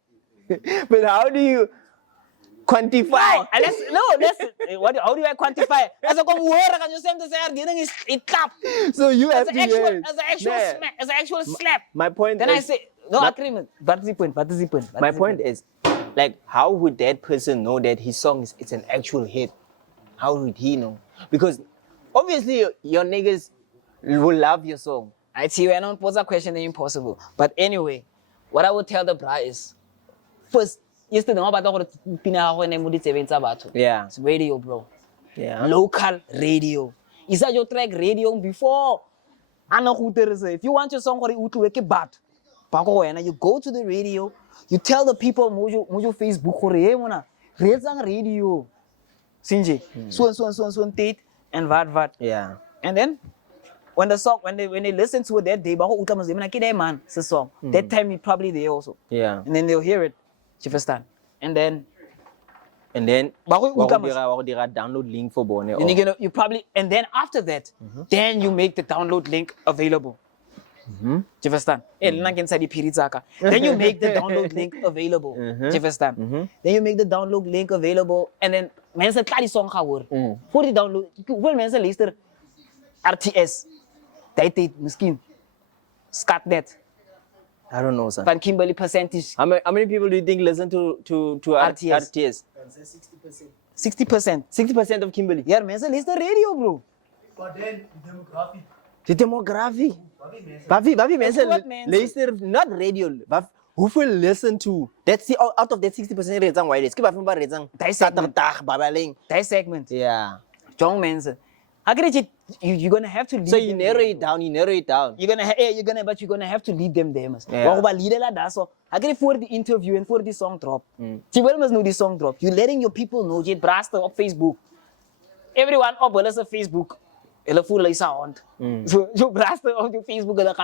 But how do you quantify? How do I quantify? As a So you have as to an actual slap. My point then is, I say no agreement. What is the point? My point is, like, how would that person know that his song it's an actual hit? How would he know? Because obviously your niggas will love your song. I see when I don't pose a question, it's impossible. But anyway, what I would tell the bra is, first, yesterday it's radio, bro. Yeah. Local radio. Is that your track radio before? If you want your song to wake bad, you go to the radio, you tell the people mojo Facebook radio. Sinji. So date and vad. Yeah. And then when the song when they listen to it that day, man, it's a song. That time we probably there also. Yeah. And then they'll hear it. You understand? And then And then Ba go utlwa mos- wa go dira download link for bone. And you're gonna, you probably, and then after that, then you make the download link available. Do you understand? Then you make the download link available. Do you understand? Then you make the download link available, and then mensen klaar die song gaan horen. Voor die download, hoeveel mensen luisteren RTS? Tijd misschien. Skatnet I don't know, son. van Kimberley percentage. How many people do you think listen to RTS? RTS? 60%. 60% of Kimberley. Ja, mensen luisteren radio, bro. But then the demographic. The demography. Babi mensen. Bavi mensen Wat mensen? luister not radio. Hoeveel listen to? That's the out of that 60% retsang why is. Ke ba fumba retsang. Daai segment. Saterdag babaling. That segment. Yeah. Young mensen. How can you're gonna have to lead So you them narrow there. it down. You narrow it down. You're gonna have to lead them there, mas. Yeah. Waarom lead la daar so? How for the interview and for the song drop. Jy wil must know the song drop. You're letting your people know. Jy braster op Facebook. Everyone op hulle se Facebook. Hulle voel hulle sound. So you braster op your Facebook hulle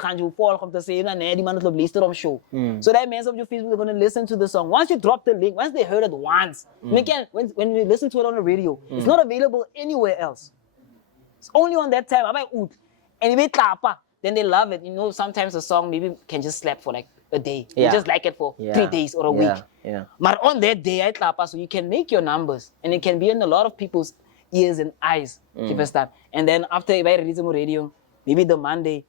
gaan jou volg om te sê na nee die man het op luister om show. So that means on your Facebook they're gonna listen to the song. Once you drop the link, once they heard it once, again when you listen to it on the radio, it's not available anywhere else. It's only on that time. And if it klapa, then they love it. You know, sometimes a song maybe can just slap for like a day. You Yeah. just like it for 3 days or a week. Yeah. But on that day, I klapa, so you can make your numbers. And it can be in a lot of people's ears and eyes. You understand? And then after you buy release mo radio, maybe the Monday,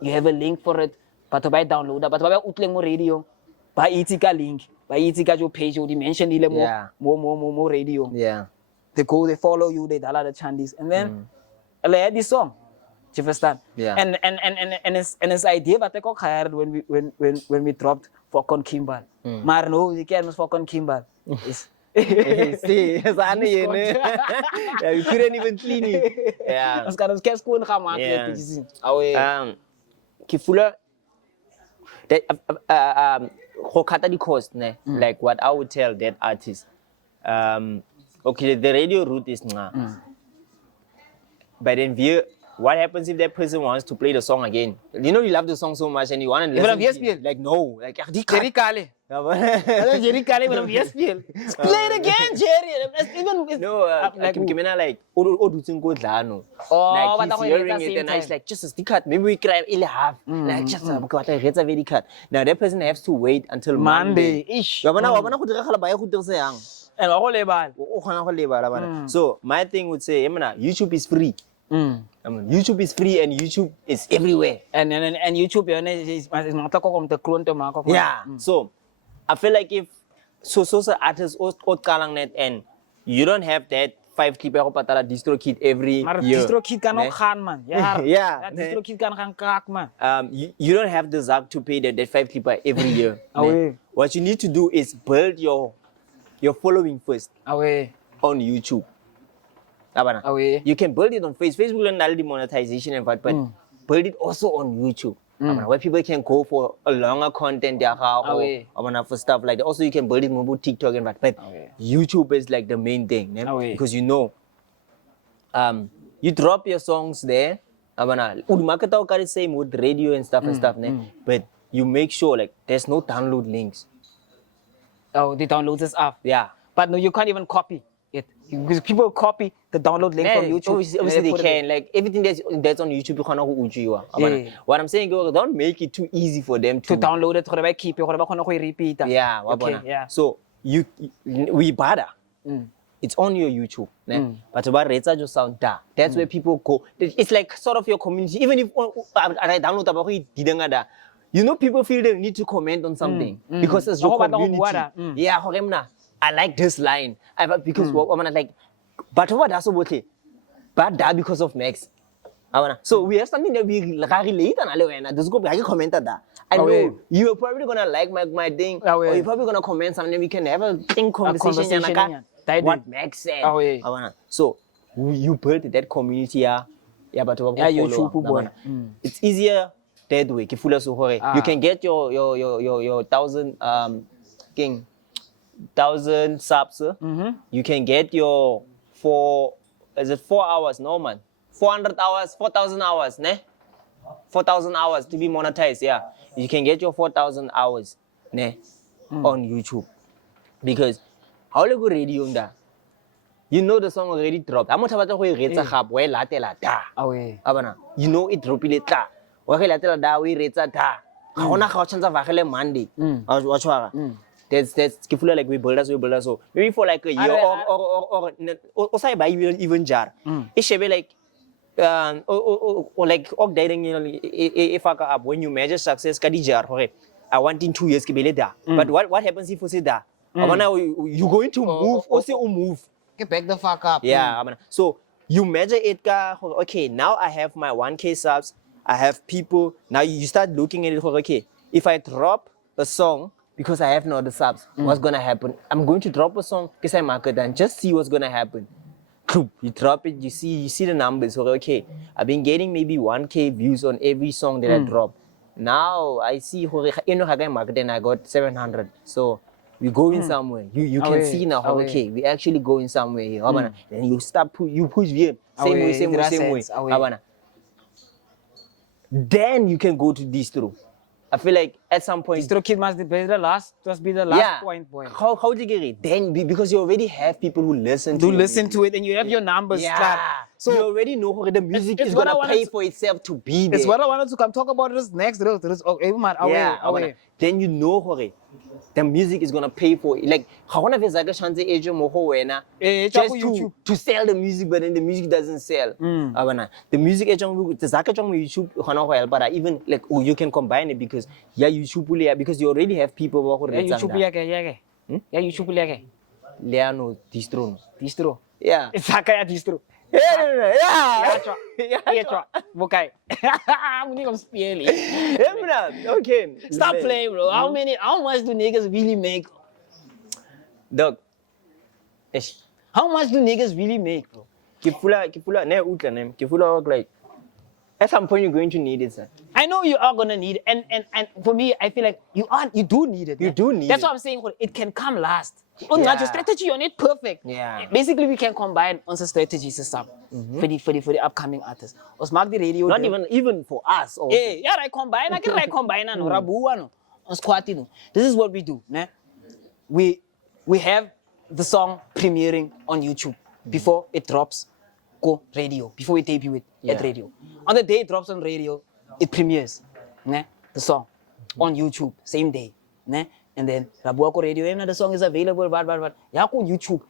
you have a link for it. But to buy download, but to buy utleng mo radio, buy itika link, buy itika your page, you mention ile more radio. Yeah. They go, they follow you, they dollar the chandies, and then they had this song. Do you understand? Yeah. And it's idea but I got hired when we dropped Fokon Kimbal. Maar no, you can't Fokon Kimbal. See, yeah, you couldn't even clean it. Yeah. Ons kan ons kerskoon gaan maak Yeah. net sien. Awe. Kifula that go cut the cost, ne? Like what I would tell that artist. Okay, the radio route is nga. But then what happens if that person wants to play the song again? You know you love the song so much and you want to listen. Yes, to it. Like no, like Jerry Kale. Jerry Kale will yes feel. Play it again, Jerry. It's even No, like like odutsing go dlano. Oh, Like but he's hearing it and it's like just a stick cut. Maybe we cry really half. Like just what I get a very cut. Now that person has to wait until Monday. Monday. Ish. Wa bona go dira gala ba ya go dirisa yang. And wa go lebala. O khona go lebala bana. So my thing would say, YouTube is free. YouTube is free and YouTube is everywhere. And YouTube is not kom te kroon te maak. Yeah. So I feel like if so artists or kalang net and you don't have that 5 clip go patala Distro kit every Maar year. Distro kit kan ook gaan man. Ja. Yeah. Distro kit kan gaan kraak man. You don't have the zak to pay that 5 clip every year. Away. What you need to do is build your following first Away. on YouTube. Abana. Away. You can build it on Facebook. Facebook and all the monetization and what, but build it also on YouTube. Where people can go for a longer content for stuff like that. Also, you can build it on TikTok and what, but YouTube is like the main thing, because you know, you drop your songs there. Market can same with radio and stuff but you make sure like there's no download links. Oh, the download is off. Yeah. But no, you can't even copy it because people copy the download link from YouTube. Obviously they can. Like everything that's on YouTube, you cannot uju. What I'm saying, don't make it too easy for them to download it. Or keep it. Or repeat. Yeah. Okay. Yeah. So we bother. It's on your YouTube. But about rates your sound da. That's where people go. It's like sort of your community. Even if I download about it, you know, people feel they need to comment on something because it's your community. Yeah, I like this line. Because like, but what that's about it? But that because of Max. So we have something that we relate and just go back comment that. I know you're probably gonna like my thing, or you're probably gonna comment something. We can have a thing conversation. What Max said. So you build that community, but YouTube. It's easier that way. You can get your 1,000 subs. You can get your 4 hours? No man, 400 hours, 4,000 hours, ne? 4,000 hours to be monetized. Yeah, you can get your 4,000 hours, ne, on YouTube, because how le go radio nda. You know the song already dropped. I'm not about to go retsa gap we latela da. Away. Abana, you know it dropile tla. Wa ge latela da we retsa da. Ga gona ga o tshantsa vagele Monday. Wa tshwara. That's ke feel like we build us so maybe for like a year or say by even jar. It should be like or like dating if I up when you measure success ka di jar okay. I want in 2 years ke bele da. But what happens if you say da? Abana you going to move or say move. Get back the fuck up. Yeah, so you measure it ka okay, now I have my 1K subs, I have people. Now you start looking at it okay, if I drop a song because I have no other subs, what's gonna happen? I'm going to drop a song because I market and just see what's gonna happen. You drop it, you see the numbers. Okay, I've been getting maybe 1K views on every song that I drop. Now I see market and I got 700. So we going somewhere. You can see now. Okay, we actually going somewhere here. Then you start you push VM same way. Then you can go to Distro. I feel like at some point Distro kid must be the last point, boy. How do you get it? Then because you already have people who listen to it and you have your numbers. Yeah. So you already know the music is gonna pay for itself to be there. It's what I wanted to come talk about this next. Away. Then you know the music is gonna pay for it. Like just to sell the music, but then the music doesn't sell. The music YouTube but even like you can combine it because YouTube because you already have people who YouTube Leano Distro. Yeah. It's Sakaya Distro. Okay. Okay. Stop playing, bro. How much do niggas really make? Dog. How much do niggas really make, bro? Like at some point you're going to need it, sir. I know you are gonna need it, and for me, I feel like you do need it. You do need That's it. what I'm saying. It can come last. Not your strategy on it perfect. Yeah. Basically, we can combine on the strategy system for the upcoming artists. Os mark the radio. Not even for us. Also. Yeah, I combine. I can combine no Rabuwa no on Khwati no. This is what we do. Ne? We have the song premiering on YouTube before it drops. Go radio before we debut it at radio. On the day it drops on radio, it premieres. Ne? The song on YouTube same day. Ne? And then Rabuako radio, and the song is available, but Yako YouTube.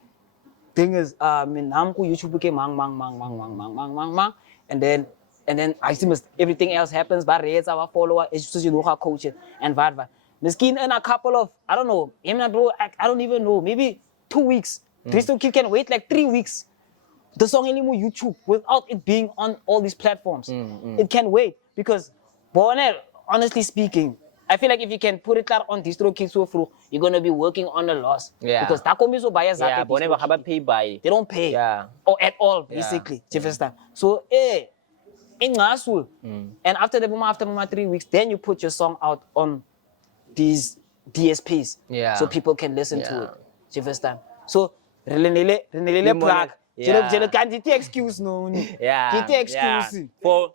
Thing is, Namko YouTube came mang, and then I see everything else happens, but rates our follower, it's just you know how coach it and vad. Miskin in a couple of I don't know, I don't even know, maybe 2 weeks. Distro kid can wait like 3 weeks. The song anymore YouTube without it being on all these platforms. It can wait because honestly speaking, I feel like if you can put it out on Distro Kids so through, you're gonna be working on a loss. Yeah. Because Takomizo buyers pay by. They don't pay. Yeah. Or at all, basically. Yeah. So in Ngasul. And after 3 weeks, then you put your song out on these DSPs. Yeah. So people can listen to it. So Renele plug. Can't excuse no. Yeah. Excuse. For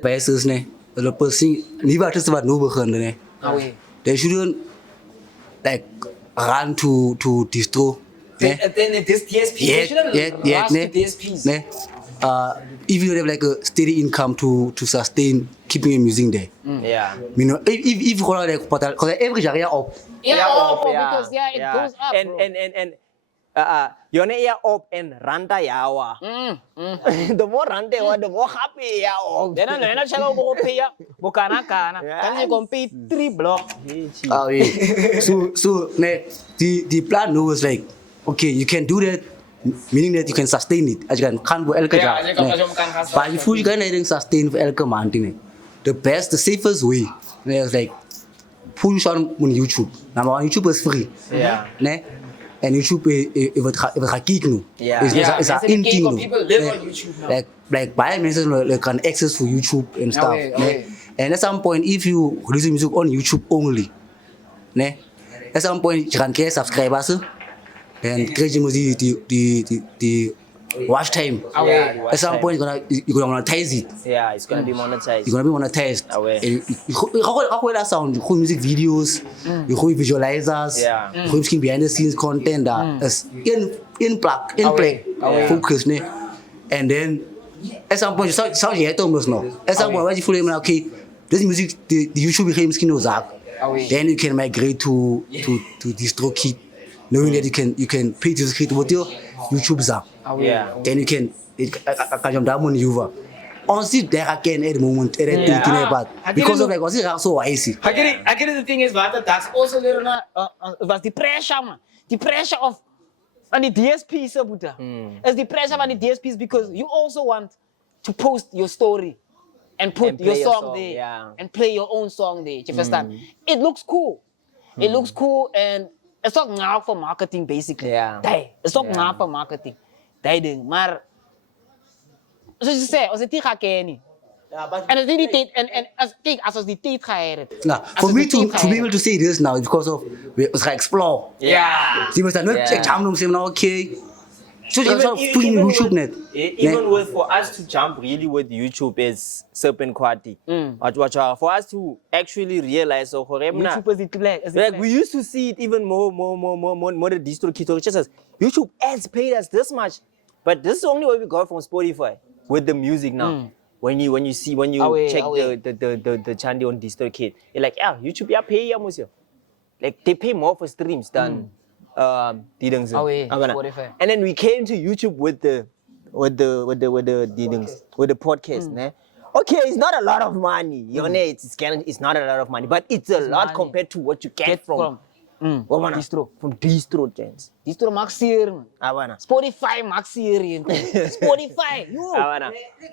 Biases ne, the person never just about no ne. They shouldn't like run to Distro. And then this DSP. DSPs. Ne. If you have like a steady income to sustain keeping your music there. Yeah. You know, if you like because every area up. Because it goes up. And you're up and randa yawa. The more randa yawa, the more happy yawa. Then I shall go pay up. Bukana kana. Can you compete 3 blocks? So the plan was like, okay, you can do that, meaning that you can sustain it. As you can go elke ja. But if you can sustain for elke mountain, the the safest way is like push on YouTube. Now YouTube is free. Yeah. En YouTube gaat kijken. Is een inting. People live on YouTube now. Like by mensen can access for YouTube and stuff. And at some point, if you release music on YouTube only, at some point you can get subscribers. En krijg je die watch time. Yeah, At some point, you're gonna monetize it. Yeah, it's gonna be monetized. You're gonna be monetized. Aware. How that sound? You music videos, you visualizers, Yeah. you skin behind the scenes content that is in play, focus ne. And then at some point, you sound you almost know. At some point, when you feel okay, this music the YouTube became skin ozak. Then you can migrate to Distro kit, knowing that you can pay this kit with your YouTube zap. Yeah. Then you can jump down on you. Honestly, there again at the moment, because of like what's it so icy. I get it. The thing is, but that's also was the pressure, man. The pressure of and the DSPs, It's the pressure on the DSPs because you also want to post your story and put your song there and play your own song there. You understand? It looks cool. It looks cool and it's not now for marketing basically. Yeah. It's not now for marketing. Maar zoals je zei, als het niet gaat kennen. En als die tijd en als die tijd gaat heren. Now, for me to be able to say this now is because of we explore. Yeah. See, we not check time them say now okay. So just put in YouTube net. Even with for us to jump really with YouTube is certain Khwati. For us to actually realize so YouTube is the like we used to see it even more the Distro kit. Just as YouTube ads paid us this much, but this is only what we got from Spotify with the music now. When you check the channel on Distro kit, you're like, yeah, YouTube pay monsieur. Like they pay more for streams than Spotify. And then we came to YouTube with the podcast, ne? Okay, it's not a lot of money. It's not a lot of money, but it's a lot money compared to what you get from Distro. From Distro, gents. Distro max hier, man. Spotify max hier. Spotify.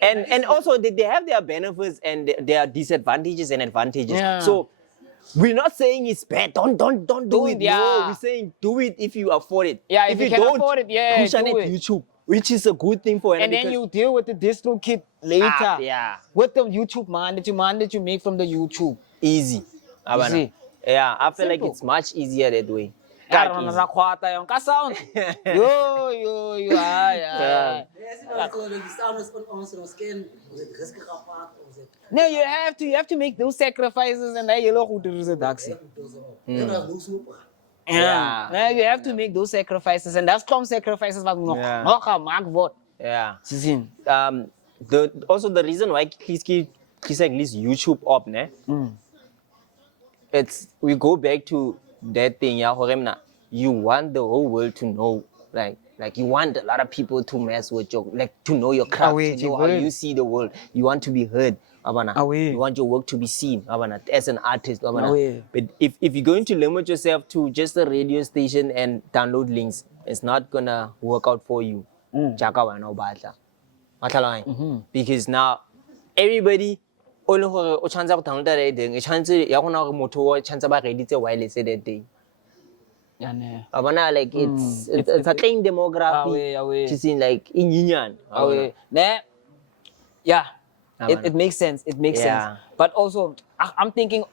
And also they have their benefits and their disadvantages and advantages. Yeah. So we're not saying it's bad. Don't do it. Yeah. No, we're saying do it if you afford it. Yeah, if you can don't, afford it, push on it YouTube, which is a good thing for and then you deal with the Distro kit later. With the YouTube that you make from the YouTube. Easy. See? Yeah, I feel Simple. like it's much easier that way. Khwata yung ka-sound. Yo. No, you have to make those sacrifices and then you look who is a taxi. Yeah. Now you have to make those sacrifices and that's some sacrifices wat nog gemaakt wordt. Yeah. Zien. Also the reason why kies at least YouTube up, ne? It's we go back to that thing, you want the whole world to know, like you want a lot of people to mess with your, like to know your craft, to know how you see the world. You want to be heard, you want your work to be seen, as an artist, But if you're going to limit yourself to just a radio station and download links, it's not gonna work out for you. Because now everybody only o chance go download that a chance ya gona go motho o chance ba ready tse wireless that day. Like it's a clean demography. Just in like inyinyana. Yeah. It makes sense. It makes sense. But also I'm thinking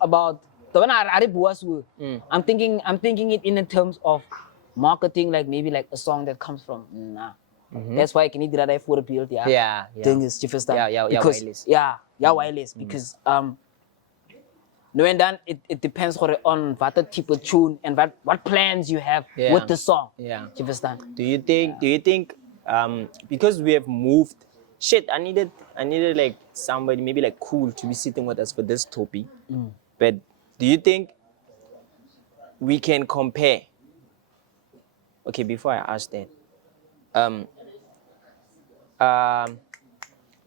about I'm thinking it in terms of marketing, like maybe like a song that comes from That's why I can eat that for a period. Thing is because wireless. Wireless because no, and then it depends on what type of tune and what plans you have with the song. Yeah. You understand? Do you think because we have moved, I needed like somebody maybe like Khool to be sitting with us for this topic. But do you think we can compare? Okay, before I ask that,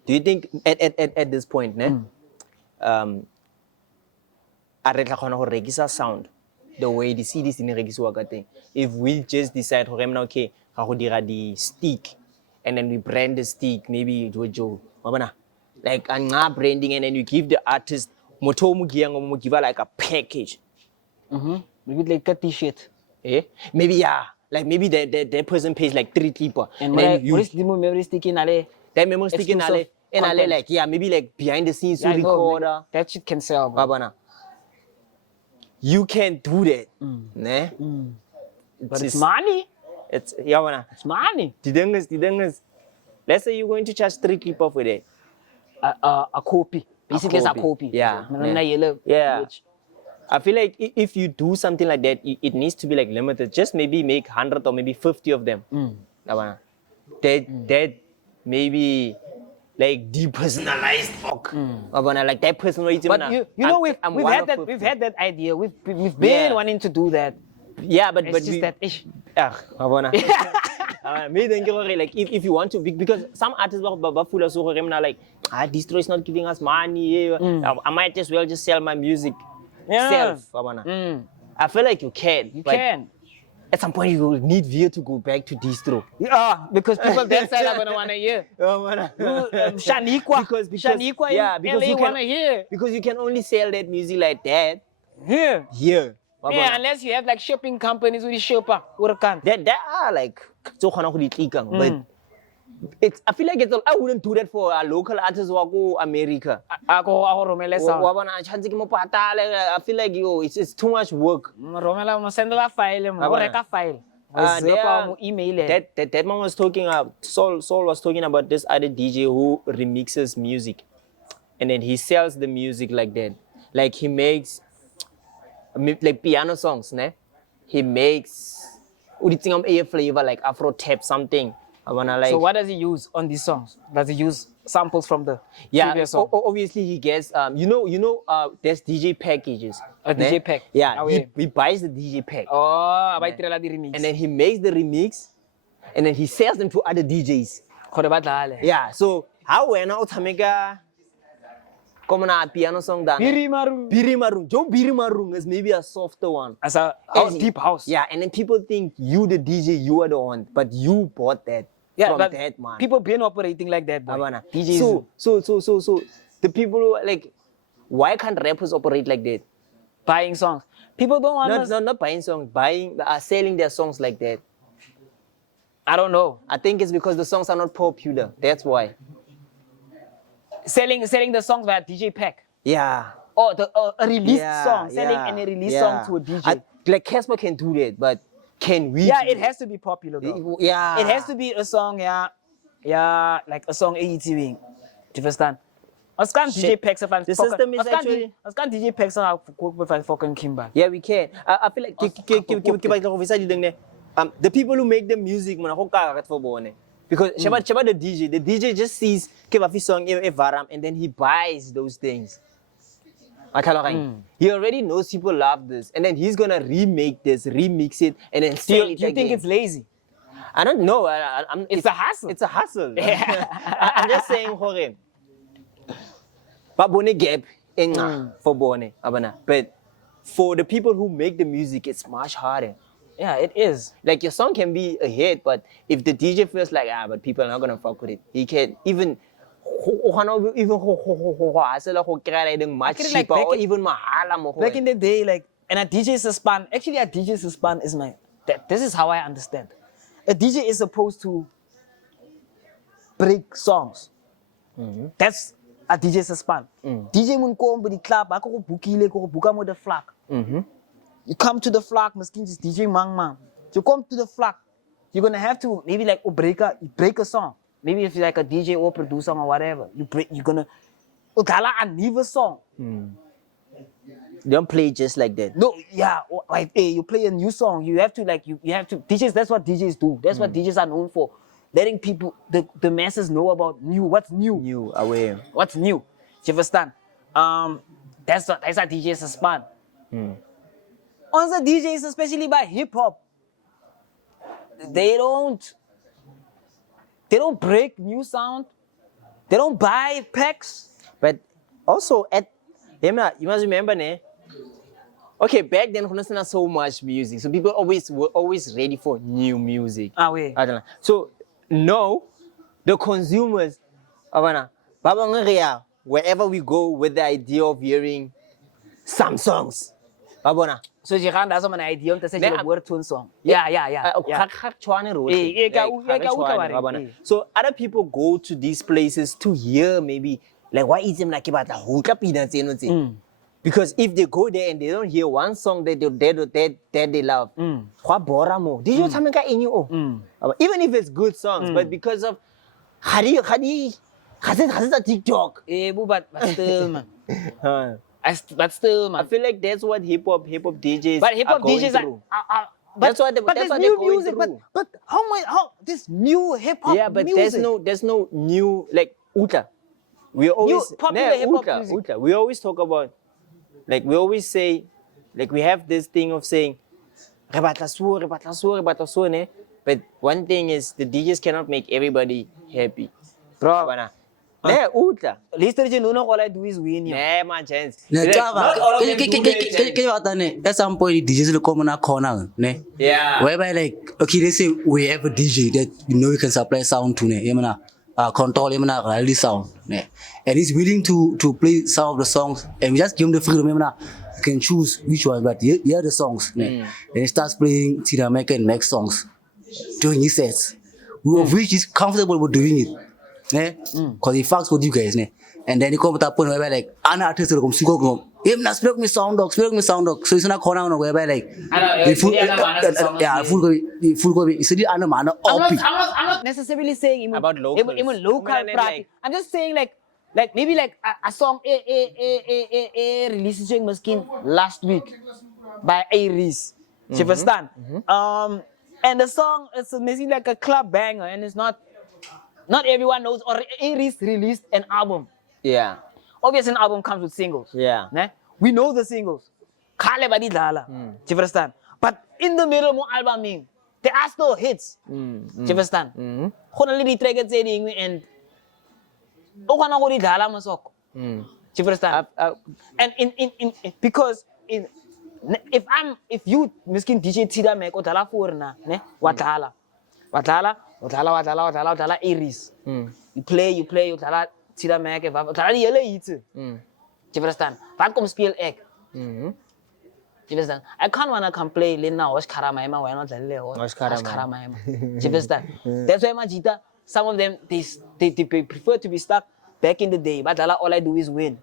do you think at this point, a re tla khona go rekisa sound the way the CDs in rekisiwa ka teng? If we just decide go remna okay ga go dira di stick and then we brand the stick, maybe Jojo, like a branding, and then you give the artist motho mo give like a package. Maybe like a t-shirt. Maybe like maybe that person pays like 3 people. And then you memory stick in ale. That memory stick in ale. And ale like maybe like behind the scenes recorder. That shit can sell. You can do that. But it's money. It's yeah, wanna. It's money. The thing is, let's say you're going to charge 3 clip off with it. A copy. Basically, it's a copy. copy. Yeah. Yeah. I feel like if you do something like that, it needs to be like limited. Just maybe make 100 or maybe 50 of them. That maybe like depersonalized talk. Like that person. But you know, we've had that idea. We've been wanting to do that. Yeah, but It's just that ish. Me think like if you want to, because some artists are so like Distro is not giving us money. I might as well just sell my music self. I feel like you can. You can. At some point, you will need Via to go back to Distro. Yeah, because people that side are gonna wanna hear. Shaniqua, because LA wanna hear. Because you can only sell that music like that. Here. Yeah, unless you have like shipping companies with the shipper. That are like so but I feel like I wouldn't do that for a local artist who go America. I feel like it's too much work. Send a file. That man was talking Saul was talking about this other DJ who remixes music, and then he sells the music like that. Like he makes like piano songs, ne? He makes a flavor like Afro tap something. So what does he use on these songs? Does he use samples from the previous song? Obviously he gets there's DJ packages. A DJ pack. Yeah, he buys the DJ pack. Oh, buy the remix. And then he makes the remix, and then he sells them to other DJs. Yeah, so how when Otamega come on a piano song done? Birimarung. Joe Birimarung is maybe a softer one. As a deep house. Yeah, and then people think you the DJ, you are the one, but you bought that. Yeah, from but that man. People been operating like that, boy. DJs. So the people who like, why can't rappers operate like that? Buying songs. People don't want not buying songs, selling their songs like that. I don't know. I think it's because the songs are not popular. That's why. Selling the songs via DJ pack. Yeah. Or a released song. Selling any released song to a DJ. Like Casper can do that, but can we? Yeah, it has to be popular though. Yeah. It has to be a song, like a song AET wing. Do you understand? I can't DJ packs if I'm the system is actually. I can't DJ packs if I'm fucking Kimberley. Yeah, we can. I feel like the people who make the music, because Shaba the DJ just sees a song and then he buys those things. He already knows people love this, and then he's gonna remake this, remix it, and then sell it. Do you think it's lazy? I don't know. It's a hustle. It's a hustle. I'm just saying, Jorge. Babone gap for Bone, but for the people who make the music, it's much harder. Yeah, it is. Like your song can be a hit, but if the DJ feels like but people are not gonna fuck with it, he can even much cheaper or even mahala. Back in the day, like, and a DJ suspan. Actually, a DJ suspan is this is how I understand. A DJ is supposed to break songs. That's a DJ suspan. DJ mun come with the club, I go bookile, go book with the flag. You come to the flag, miskin just DJ mang. You come to the flag, you're gonna have to maybe like break a song. Maybe if you're like a DJ or producer or whatever, you're gonna a new song. Don't play just like that. No, yeah, like you play a new song. You have to DJs. That's what DJs do. That's what DJs are known for. Letting people, the masses know about what's new. New, aware. What's new? Do you understand? That's a DJ's span. On the DJs, especially by hip hop, they don't break new sound. They don't buy packs. But also you must remember, okay, back then there was not so much music, so people were always ready for new music. So now the consumers, wherever we go with the idea of hearing some songs. So you can that's an idea to say you word to song. Yeah. So other people go to these places to hear maybe like why is them like about the hook up Because if they go there and they don't hear one song that they love, kwa bora mo. Did you tell me even if it's good songs, but because of Hadi TikTok. But still, man. But still, man. I feel like that's what hip hop DJs But hip hop are going DJs through. but that's there's what new they're going music. through. But how this new hip hop Yeah, but music? there's no new like Uta. We always popular hip-hop Uta, music. Uta. We always talk about, like we always say, like we have this thing of saying, "Re batla suo, ne?" But one thing is the DJs cannot make everybody happy. Bro, Ne Uta. listen to you know all I do is win. Ne my chance. Not all of them do that. At some point, DJs will come in a corner, ne? Yeah. Whereby, like, okay, let's say we have a DJ that you know you can supply sound to, ne? Control reality sound, ne? And he's willing to play some of the songs, and we just give him the freedom, you can choose which ones, but here are the songs, ne? And he starts playing Tira Mac and Mac songs during his sets, of which he's comfortable with doing it. Because he fucks with you guys, ne? And then he comes to a point where like an artist will come go, speak me sound dog. So it's not corner whereby like full go it's the other man I'm not necessarily saying About locals. local practice. Like, I'm just saying like maybe like a song released during Muskin last week by Aries. You understand? And the song is amazing like a club banger, and it's not everyone knows. Or Aries released an album. Yeah. Obviously, an album comes with singles. Yeah. Ne? We know the singles. Kale badi dala. You understand? But in the middle mo album, there are still hits. You understand? Khona le track tse ding and o khona go di dala mo soko. You understand? And in because if you miskin DJ Tida Mac o dala for na, ne? Watala Aries. You play, you dala Tida Mac, dala die hele hits. You understand? Wat kom speel ek? You understand? I can't wanna come play Lena Wash Karamaima, why not Wash Karamaima? You understand? That's why Majita, some of them they prefer to be stuck back in the day, but all I do is win.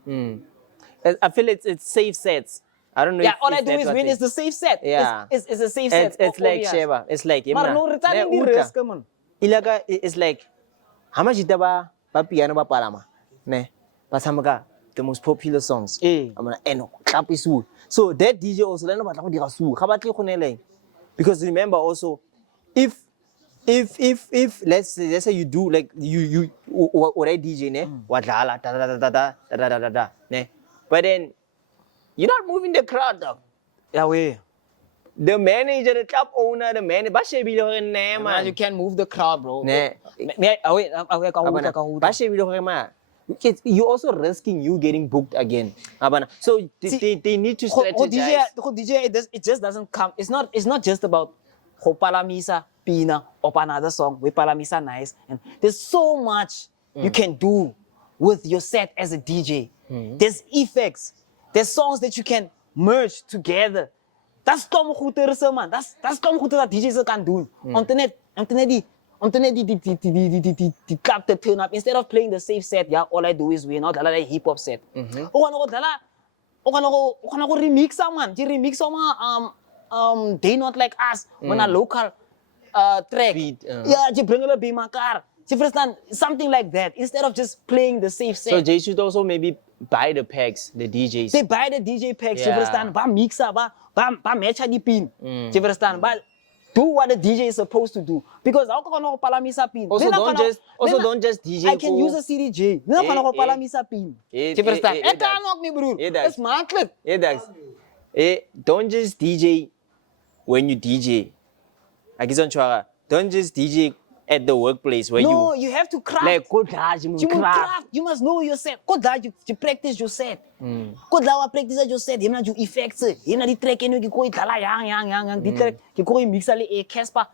I feel it's safe sets. I don't know. Yeah, all I do is win is the safe set. Yeah. It's a safe set. It's like Sheba. It's like But no returning the risk, come on. Ilaga is like how much ba piano ba palama. Ne? Pasamaga the most popular songs. Amana eno clap isu. So that DJ also lena batla go dira su. Ga batle go neleng. Because remember also if let's say you do like you or a DJ ne wadlala da ne. But then you're not moving the crowd dog. Yeah, we. The manager, the club owner, the manager, man. You can't move the crowd, bro. You're also risking you getting booked again. So they need to strategize. DJ, it just doesn't come. It's not just about Palamisa Pina or another song with Palamisa nice. And there's so much you can do with your set as a DJ. There's effects. There's songs that you can merge together. That's stom goeie man. That's stom goeie dat DJ's kan doen. Internet die clap the turn up instead of playing the safe set. Yeah, all I do is win. Not a hip hop set. O kan go remix man. Die remix They Not Like Us. When a local track. Yeah, die bring hulle by mekaar. You understand? Something like that instead of just playing the safe set. So they should also maybe buy the packs, the DJs. They buy the DJ packs, you understand? Ba mixa, ba matcha di pin. You understand? But do what the DJ is supposed to do. Because I can't palamisa pin. Don't just DJ. I can use a CDJ. I can't palamisa pin. You understand? I can't knock me, bro. It's market. Don't just DJ when you DJ. Don't just DJ at the workplace where you have to craft. Like You must know your set. You practice your set. Practice your set. You do effects. You do track and you go yang. The track you go mix a Casper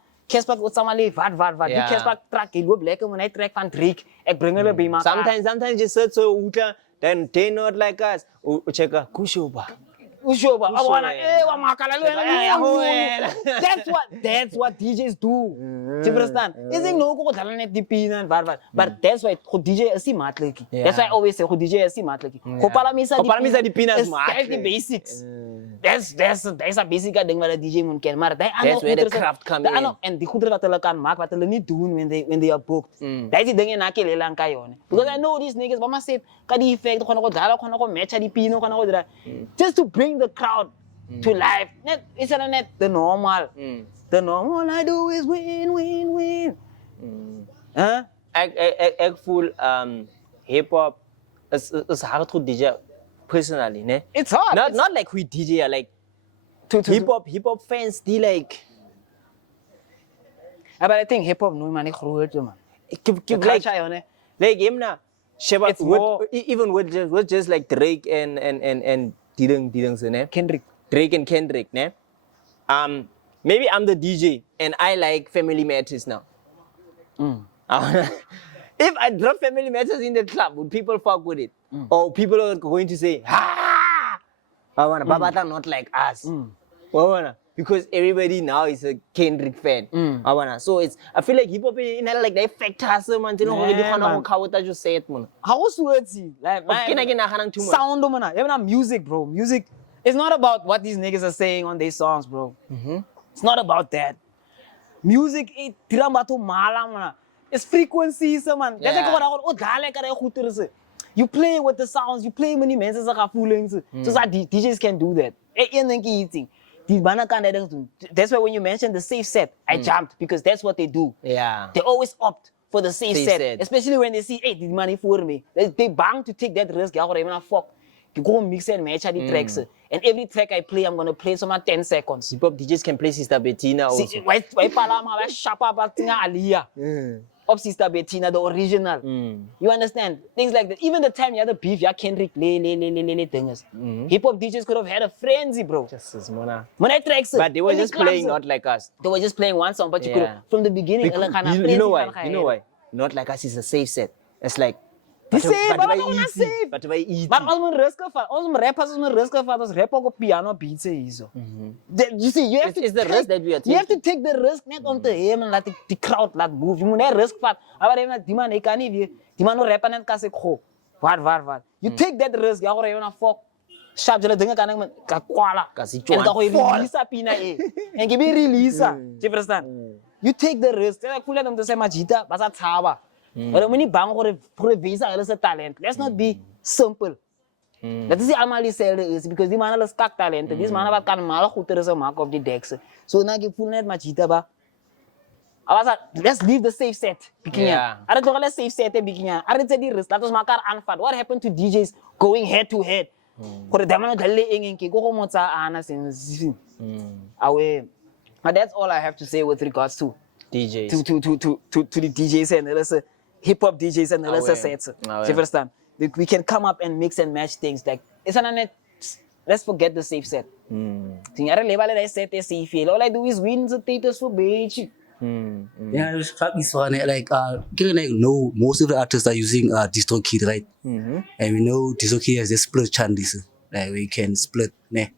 wat samale wat. Die Casper track you go black when I track van Drake. Ek bring hulle by mekaar. Sometimes you search so Uta, then they not like us. Check Kushoba. Usho ba? Usho, Abona eh. wa makala lo That's what DJs do. Do you understand? Isn't no ko dala net dipina and bar. But that's why ko DJ is matleki. That's why I always say ko DJ is matleki. Ko palamisa dipina is that's the basics. That's a basic ding wat 'n DJ moet ken. Maar that's where the craft come in. En die goedere wat hulle kan maak wat hulle nie doen when they are booked. Daai is die dinge na ke lelang ka yone. Because I know these niggas mama say ka di effect khona go dala khona go matcha dipino khona go dira. Just to bring the crowd to life. It's not the normal. The normal I do is win. Huh? Ek voel hip hop is hard to DJ personally, ne? It's hard. Not like we DJ like hip hop fans they like. But I think hip hop no man groot man. Keep like him na. Sheba even with just like Drake and Didang se ne? Drake and Kendrick, ne? Maybe I'm the DJ and I like Family Matters now. If I drop Family Matters in the club, would people fuck with it? Or people are going to say, ha! Babata not like us. Because everybody now is a Kendrick fan. So I feel like hip hop in like the effect has man. You know how you say it, man. How was words? Like sound man. Even music, bro. Music. It's not about what these niggas are saying on their songs, bro. It's not about that. Music is tirambatu malam man. It's frequencies, man. You play with the sounds. You play many men as a feelings. So that DJs can do that. That's why when you mentioned the safe set, I jumped because that's what they do. Yeah. They always opt for the safe set, especially when they see, hey, the money for me. They bang to take that risk. You go mix and match the tracks. And every track I play, I'm gonna play some 10 seconds. Hip hop DJs can play Sister Bettina also. Why palama why shapa batinga Aliyah. Of Sister Bettina, the original. You understand? Things like that. Even the time you had the beef, you had Kendrick, things. Hip hop DJs could have had a frenzy, bro. But they were just playing not like us. They were just playing one song, but you could have, from the beginning, you know why? You know why? Not like us is a safe set. It's like, but safe. But why eat? But all rappers rapper go piano beats. You see, you have to. It's the risk that we are taking. You have to take the risk net onto him and let the crowd move. You must risk fat. Aber even die man kan nie die man no rapper net kasi kho. Wat. You take that risk. You go even fuck. Sharp jela dinge kan ka kwala. Kasi en ka go release pina e. En ke be release. You understand? You take the risk. Like kula dom to say majita basa tshaba. But when you bang for a visa, it's a talent. Let's not be simple. That is the Amali sell is because the man has stuck talent. This man have can mal who is a mark of the decks. So now give full net machita ba. Let's leave the safe set. I don't know let's safe set beginning. I don't say the risk. That was makar unfat. What happened to DJs going head to head? For the damage dalle go mota ana sin. Away. But that's all I have to say with regards to DJs. To the DJs and let's hip hop DJs and let's say it. You understand? We can come up and mix and match things. Like it's an net. Let's forget the safe set. All I do is win the status for beach. Yeah, it's funny. Like, know most of the artists are using Distro kit, right? And we know Distro kit has a split channels. Like we can split, ne?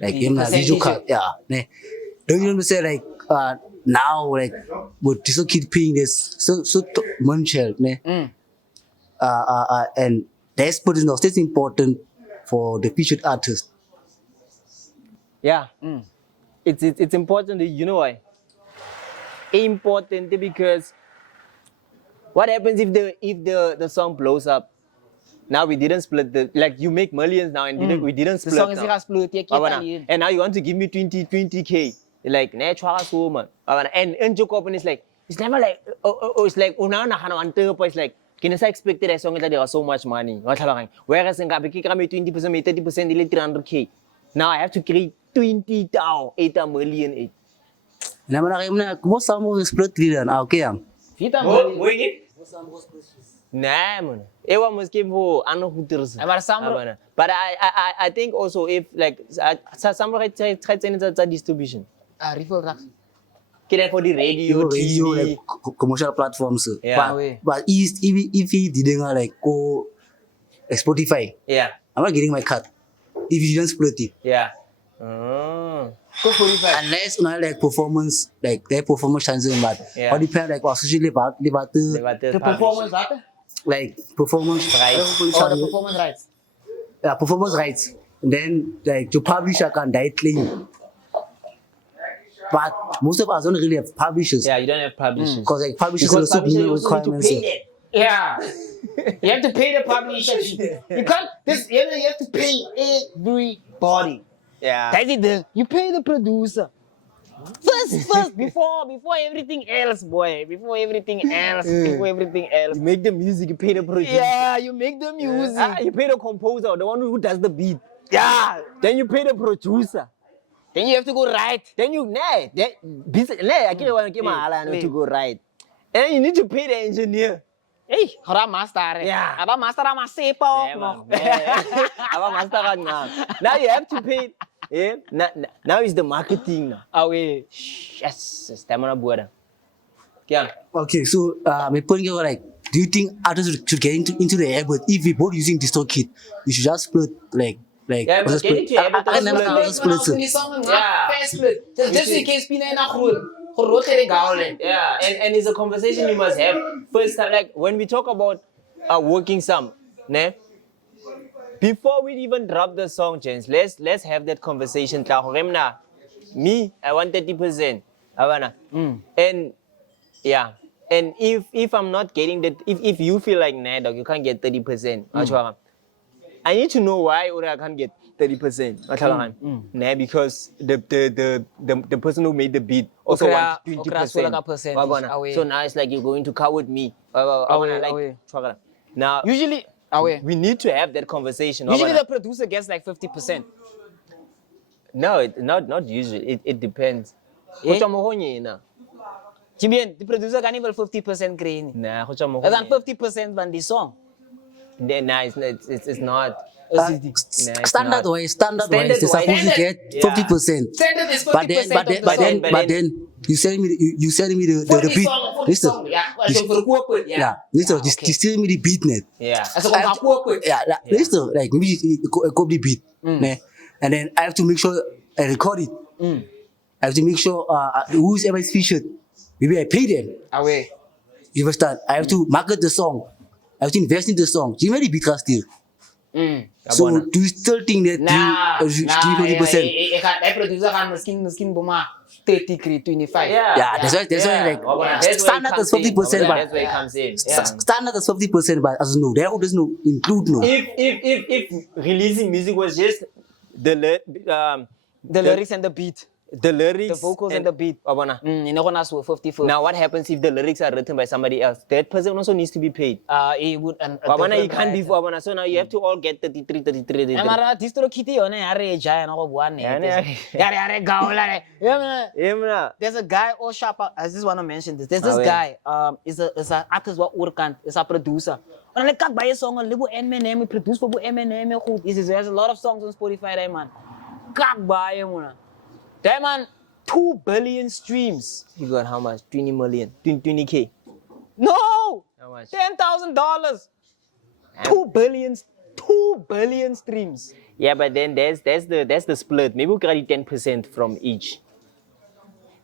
Like in a video card, yeah, ne? Don't you say like now like with Distro kit paying this so munchel, ne? And the split is not just important for the featured artist. Yeah, it's important. You know why? Important because what happens if the song blows up? Now we didn't split like you make millions now and we didn't split. The song is split. And now you want to give me 20K. Like natural so man. And joke up and it's never like it's like it's like can I expected a song that there was so much money. Whereas in Gabi me 20%, 30%, 300K. Now I have to create 20,000, 8 million. Most of them split three okay. Nah, man. Everyone must give for but I think also if like somebody try to distribution. Rifle racks. For the radio, TV, like commercial platforms. Yeah. But if he didn't like go Spotify, yeah, I'm not getting my cut. if you don't split it. Yeah. Oh. Go 45. Unless like performance, like their performance chances, but Yeah. or depend like especially about The performance, what? like performance Rights. Oh, the performance rights. performance rights. And then like the publisher can direct claim. But most of us don't really have publishers. Yeah, you don't have publishers. Because like publishers Because also publishers minimum also need to requirements. pay that. Yeah. You have to pay the publisher. You can't. You have to pay everybody. Yeah. That's it. You pay the producer. First, before everything else, boy. Before everything else. You make the music, you pay the producer. Yeah, you make the music. You pay the composer, the one who does the beat. Yeah. Then you pay the producer. Then you have to go right. Then you I can't want to give my to go right. And you need to pay the engineer. Hey, hora master. Yeah. Aba master ama sepo. Now you have to pay. Yeah. Now it's the marketing now. Away. Yes, stamina buada. Yeah. Okay, so my point is like, do you think artists should get into the air? But if we both using Distro kit, we should just split like Yeah, but just get into Ableton I never split. know split it. Yeah. Just in case pina na Khool. Yeah, and it's a conversation you must have. First time, like when we talk about working some, ne? Before we even drop the song, gents, let's have that conversation. Me, I want 30%. And yeah, and if I'm not getting that, if you feel like nah, dog, you can't get 30%. I need to know why or I can't get 30%. Nah, because the person who made the beat also wants 20%. So now it's like you're going to coward me. Now Usually, we need to have that conversation. Usually the producer gets like 50%. No, not usually. It depends. Jimien, the producer can even 50% green. Nah, And then 50% van the song. Nah, it's not. Standard wise, they're supposed to get 50%. Standard is 50% But then you send me the beat. Listen, listen, just tell me the beat net. Yeah. Listen, like maybe you copy the beat, ne? And then I have to make sure I record it. I have to make sure who's ever featured. Maybe I pay them. Away. You understand? I have to market the song. I have to invest in the song. You really beat still. So do you still think that you give 40%? That producer can miskin buma 30, 25. Yeah, that's why like standard is 50%, but That's where it comes in. Yeah. standard is 50%, but as no, there does no include no. If releasing music was just the lyrics and the beat. The lyrics, The vocals and the beat. You know, 50-50. Now what happens if the lyrics are written by somebody else? That person also needs to be paid. He would. You can't be for so now you have to all get 33. Amara distro kiti one are jaya no one. Yare gaula. There's a guy or sharp. I just want to mention this. There's this guy. Is a artist what workan. Is a producer. And like kak buy a song on libo Eminem. Produce for Eminem. There's a lot of songs on Spotify, right, man. Kak buy muna. That man, 2 billion streams. You got how much? 20 million, 20K. No, How much? $10,000. 2 billion streams. Yeah, but then that's the split. Maybe we can get 10% from each.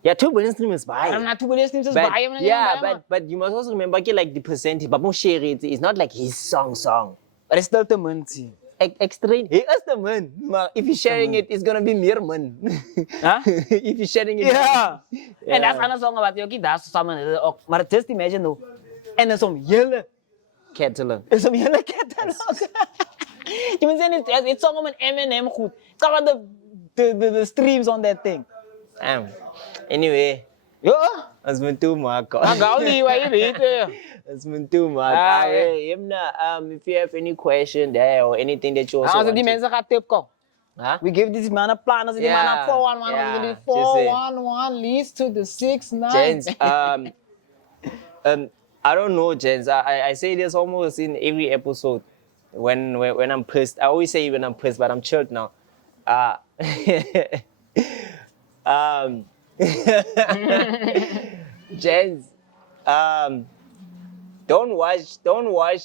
Yeah, 2 billion streams is I don't buy. know, 2 billion streams is But, buy. but you must also remember like the percentage. But more share it. It's not like his song. But it's still the money. Extra. He is the man. If you're sharing it, it's gonna be mere man. Huh? If you're sharing it. Yeah. And that's another song about Yoki. That's someone. But just imagine though. And there's some yellow Catalog. There's some yellow catalog. You mean saying it's song on Eminem goed. Check out the streams on that thing. Anyway. Yeah. As men too much. Gauli, why you beat? As men too much. If you have any question there or anything that you also want Die mensen gaan tip ko. Huh? We give this man a plan as the man a 411. 411 leads to the 6-9. Gents, I don't know, gents. I say this almost in every episode when I'm pissed. I always say when I'm pissed, but I'm chilled now. Gents, don't watch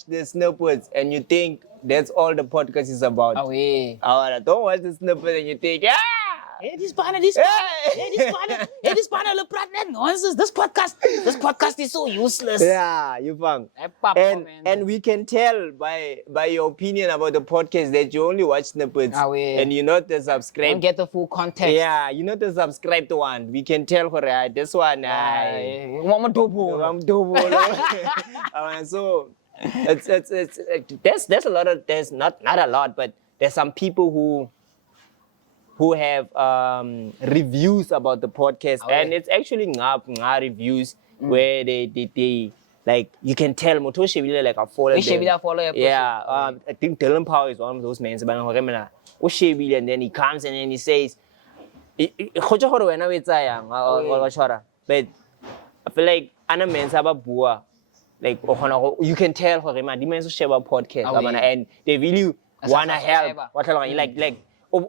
the snippets and you think, That's all the podcast is about. Away. Don't watch the snippet and you think, Hey, this partner, this partner, look, that nonsense. This podcast is so useless. yeah, you found. And we can tell by your opinion about the podcast that you only watch snippets and you're not the subscribe. Don't get the full context. Yeah, you're not the subscribed one. We can tell for this one. I'm double. So there's a lot of not a lot, but there's some people who have reviews about the podcast, and it's actually reviews where they like, you can tell Motoshi really like a follow them. Yeah, I think Dylan Power is one of those men. And then he comes and then he says, but I feel like other men have a bua. Like you can tell for them, they share about podcast, and they really wanna help. Like. And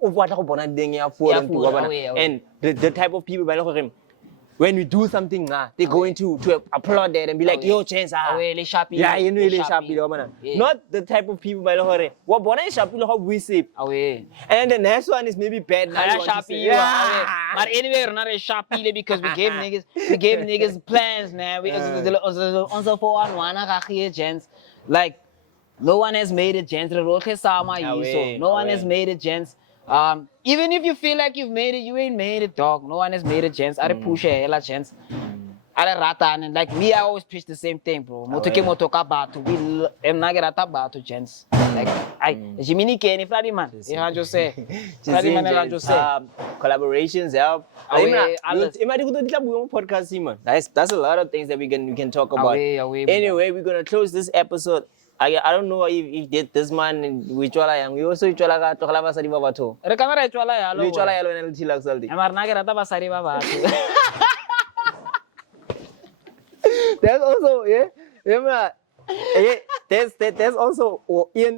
the type of people, when we do something, they go into to applaud that and be like, yo, chance, yeah, you know, really sharp. Not the type of people, what bonnet sharp, how we see. And the next one is maybe bad. But anyway, we're not a sharp because we gave niggas plans, man. We also for one gents. Like, no one has made it, gents. No one has made it, gents. Even if you feel like you've made it, you ain't made it, dog. No one has made it, gents. I push a hella chance. And like me, I always preach the same thing, bro. Motoka batu, we am not get batu, gents. Like Jiminy Kenny, Fladdy man. You just say, collaborations help. That's a lot of things that we can talk about. Anyway, we're gonna close this episode. I don't know if did this man we also talk about Sari Baba too. There's also there's also you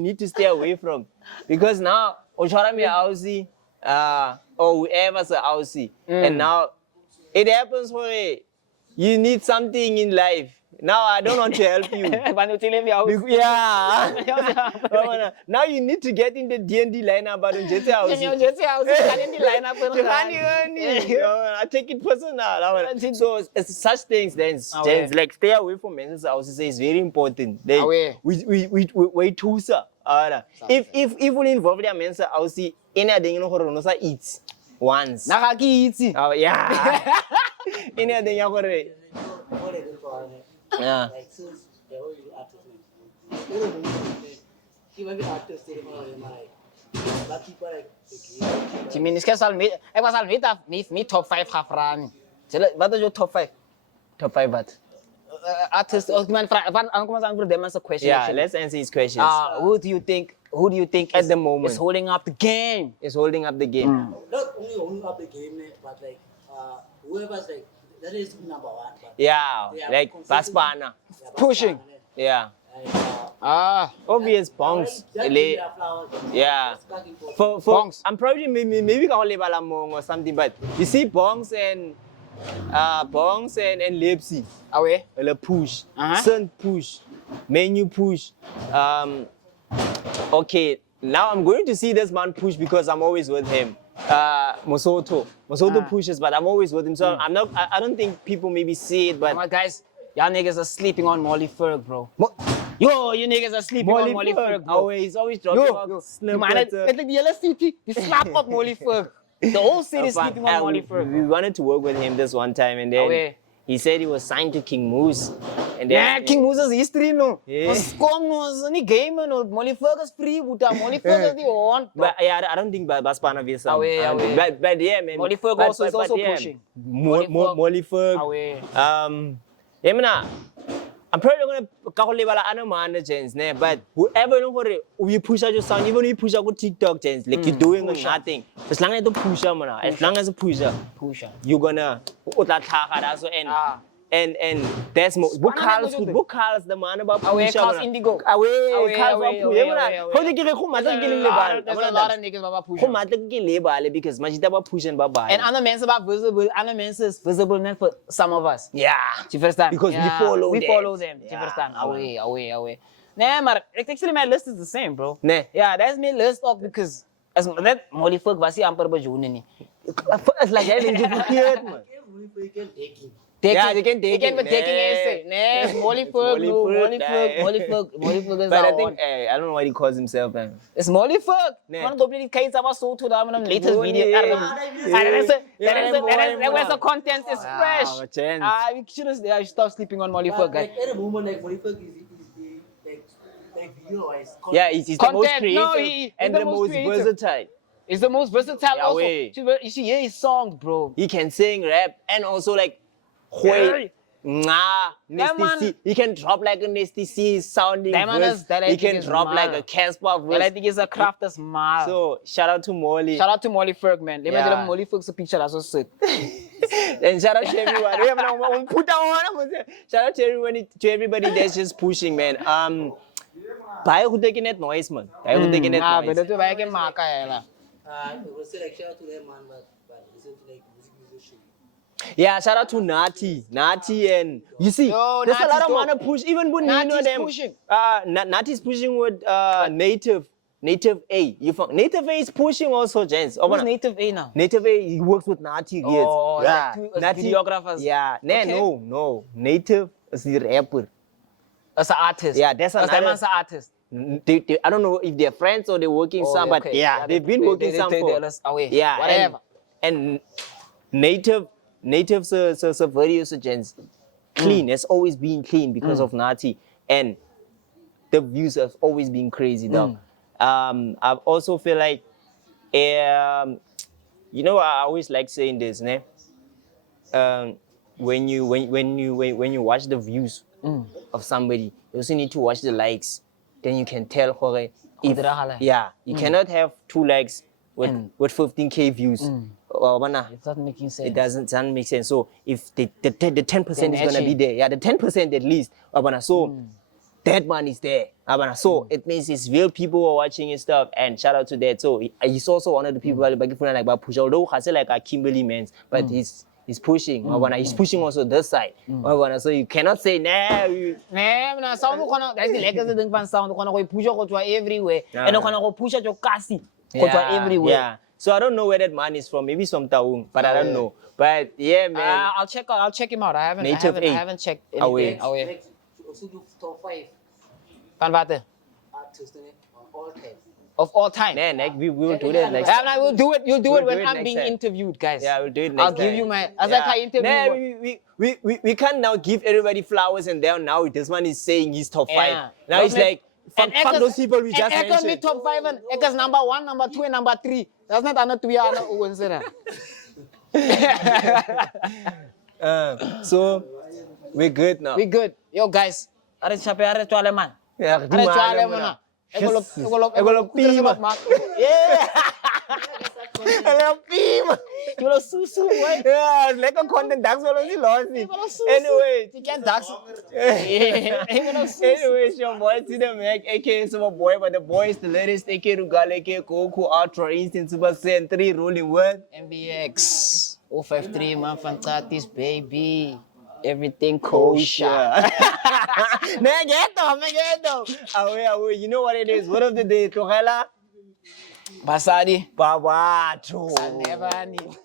need to stay away from, because now or whoever's a Aussie, and now it happens where you need something in life. Now I don't want to help you. Yeah. Now you need to get in the D&D lineup, but in Jesse House. I take it personal. So it's such things then. Like stay away from men's houses is very important. We too, sir. If we involve their men's house, anything you eat once. Yeah. Anything you yeah. Like since the old artist, even artist, but people like me top 5 half run. What is your top 5? Top 5 what? Artists, answer question. Yeah, let's answer his questions. Who do you think at the moment is holding up the game? Is holding up the game. Not only holding up the game, but like whoever's like that is number one. Yeah, like Baspana. Pushing. Yeah. Obvious bongs. Yeah. For bongs. I'm probably maybe call Lebalamong or something, but you see bongs and Lepsi. Away. Push. Sun push. Menu push. Okay. Now I'm going to see this man push because I'm always with him. Mosoto pushes, but I'm always with him, so I don't think people maybe see it, but guys, y'all niggas are sleeping on Molly Ferg, bro. Yo, you niggas are sleeping on Molly Ferg, bro. Always dropping snippets. It's like the yellow city, the slap up Molly Ferg. The whole city is sleeping on Molly Ferg. We wanted to work with him this one time, and then he said he was signed to King Moose. And then King Moose is history, no. Scum was any game, no. Molly Ferg is free, but Molly Ferg is the one. But yeah, I don't think Baspana vs. But yeah, man. Molly Ferg also is also pushing. Molly Ferg. I'm probably going to call you other managers, but whoever we push out your sound, even if you push out TikTok, like you're doing nothing. As long as you push out, as long as you push, you're gonna and that's more. Book calls the man about push out. Indigo. Away, there's a lot of niggas about push. Because Majida about pushing Baba. And other men's about visible. Other men's is visible for some of us. Yeah. Because we follow them. Away. Nah, maar actually my list is the same, bro. Nee. Yeah, that's my list of because as that Molly fuck was he amper bajune ni. It's like that in verkeerd, man. Yeah, they can take Taking, it. but taking essay. Nah, Molly fuck, no, Molly fuck is But I our think one. I don't know what he calls himself, man. It's Molly fuck. Nee. Man, go play the kids about so to them in latest Molly, video. That is the content is Wow, fresh. a chance. We should stop sleeping on Molly fuck, guys. At the moment, like Molly is like video-wise. Yeah, he's the most Content, creative no, he's and the the most most creative. versatile. It's the most versatile Yeah, also. way. You should hear his songs, bro. He can sing, rap, and also like Khwati, That man- Nasty C. He can drop like a Nasty C sounding That man verse. is- that I He think can is drop like mad. a Casper Well, I verse. think it's a craft as mal. So shout out to Molly. Shout out to Molly Ferg, man. Let me Yeah. tell Molly Ferg's a picture that's so sick. And shout out to everyone. We have no- put that on. Shout out to everybody that's just pushing, man. Bhai who taking that noise, man. Bhai who taking But that noise. that's why I can mark it. I would say like shout out to them, man, but listen to like music. Yeah, shout out to Nati, and you see, Yo, there's a lot Nati's of dope. man push. Even when Nati's Nino them, pushing. Nati's pushing with Native A. You found Native A is pushing also, gents. Oh, Who's man. Native A now? Native A, he works with Nati. Oh, yeah, like two videographers. Yeah, Okay. no. Native is the rapper. As an artist. Yeah, that's As another- that man's an artist. I don't know if they're friends or they're working some, but okay. yeah, they've been working some for. They're away. Yeah, Whatever. And natives are very gents. Clean. It's always been clean because of Nati, and the views have always been crazy though. I also feel like, you know, I always like saying this, ne? When you watch the views of somebody, you also need to watch the likes. Then you can tell you cannot have 2 likes with 15K views. It's not making sense. It doesn't make sense. So if the 10% is gonna be there, the 10% at least. So that man is there. So it means it's real people who are watching his stuff, and shout out to that. So he's also one of the people like push. Although I say like a Kimberley man, but he's pushing. He's pushing also this side. So you cannot say nah. Nah, sound that's the legacy thing van sound. Kono push go everywhere. And kono push to kasi. Go everywhere. Yeah. So I don't know where that man is from. Maybe from Taung, but I don't know. But yeah, man. I'll check him out. I haven't checked Away. anything. Away. Like, also do top 5 Van Water. artists in it on all time. Of all time. We will do that next time. I will do it. You'll do We'll it when do it I'm next being time. interviewed, guys. Yeah, we'll do it next I'll time. give you my I interview. Nah, we can't now give everybody flowers and then now this one is saying he's top 5. Yeah. Now it's like And fuck those people we just and mentioned. me top 5 and Ekers number 1, number 2, and number 3. That's not another 2 years consider. So we're good now. We good. Yo guys, are chape are toale man. Yeah, Are toale man. Egolo pima. Yeah. Hello, pima. Egolo susu boy. Yeah, it's like a content that's what we lost. Anyway. You can dance. Anyway, it's your boy to the Mac, aka Super Boy, but the boy is the latest, aka Rugale, aka Goku, Ultra Instant Super Saiyan 3 rolling word. MBX 053 man fantastic baby. Everything kosher. Megeto. Away. You know what it is? Word of the day, Tojela. Basadi. Babato. Never need.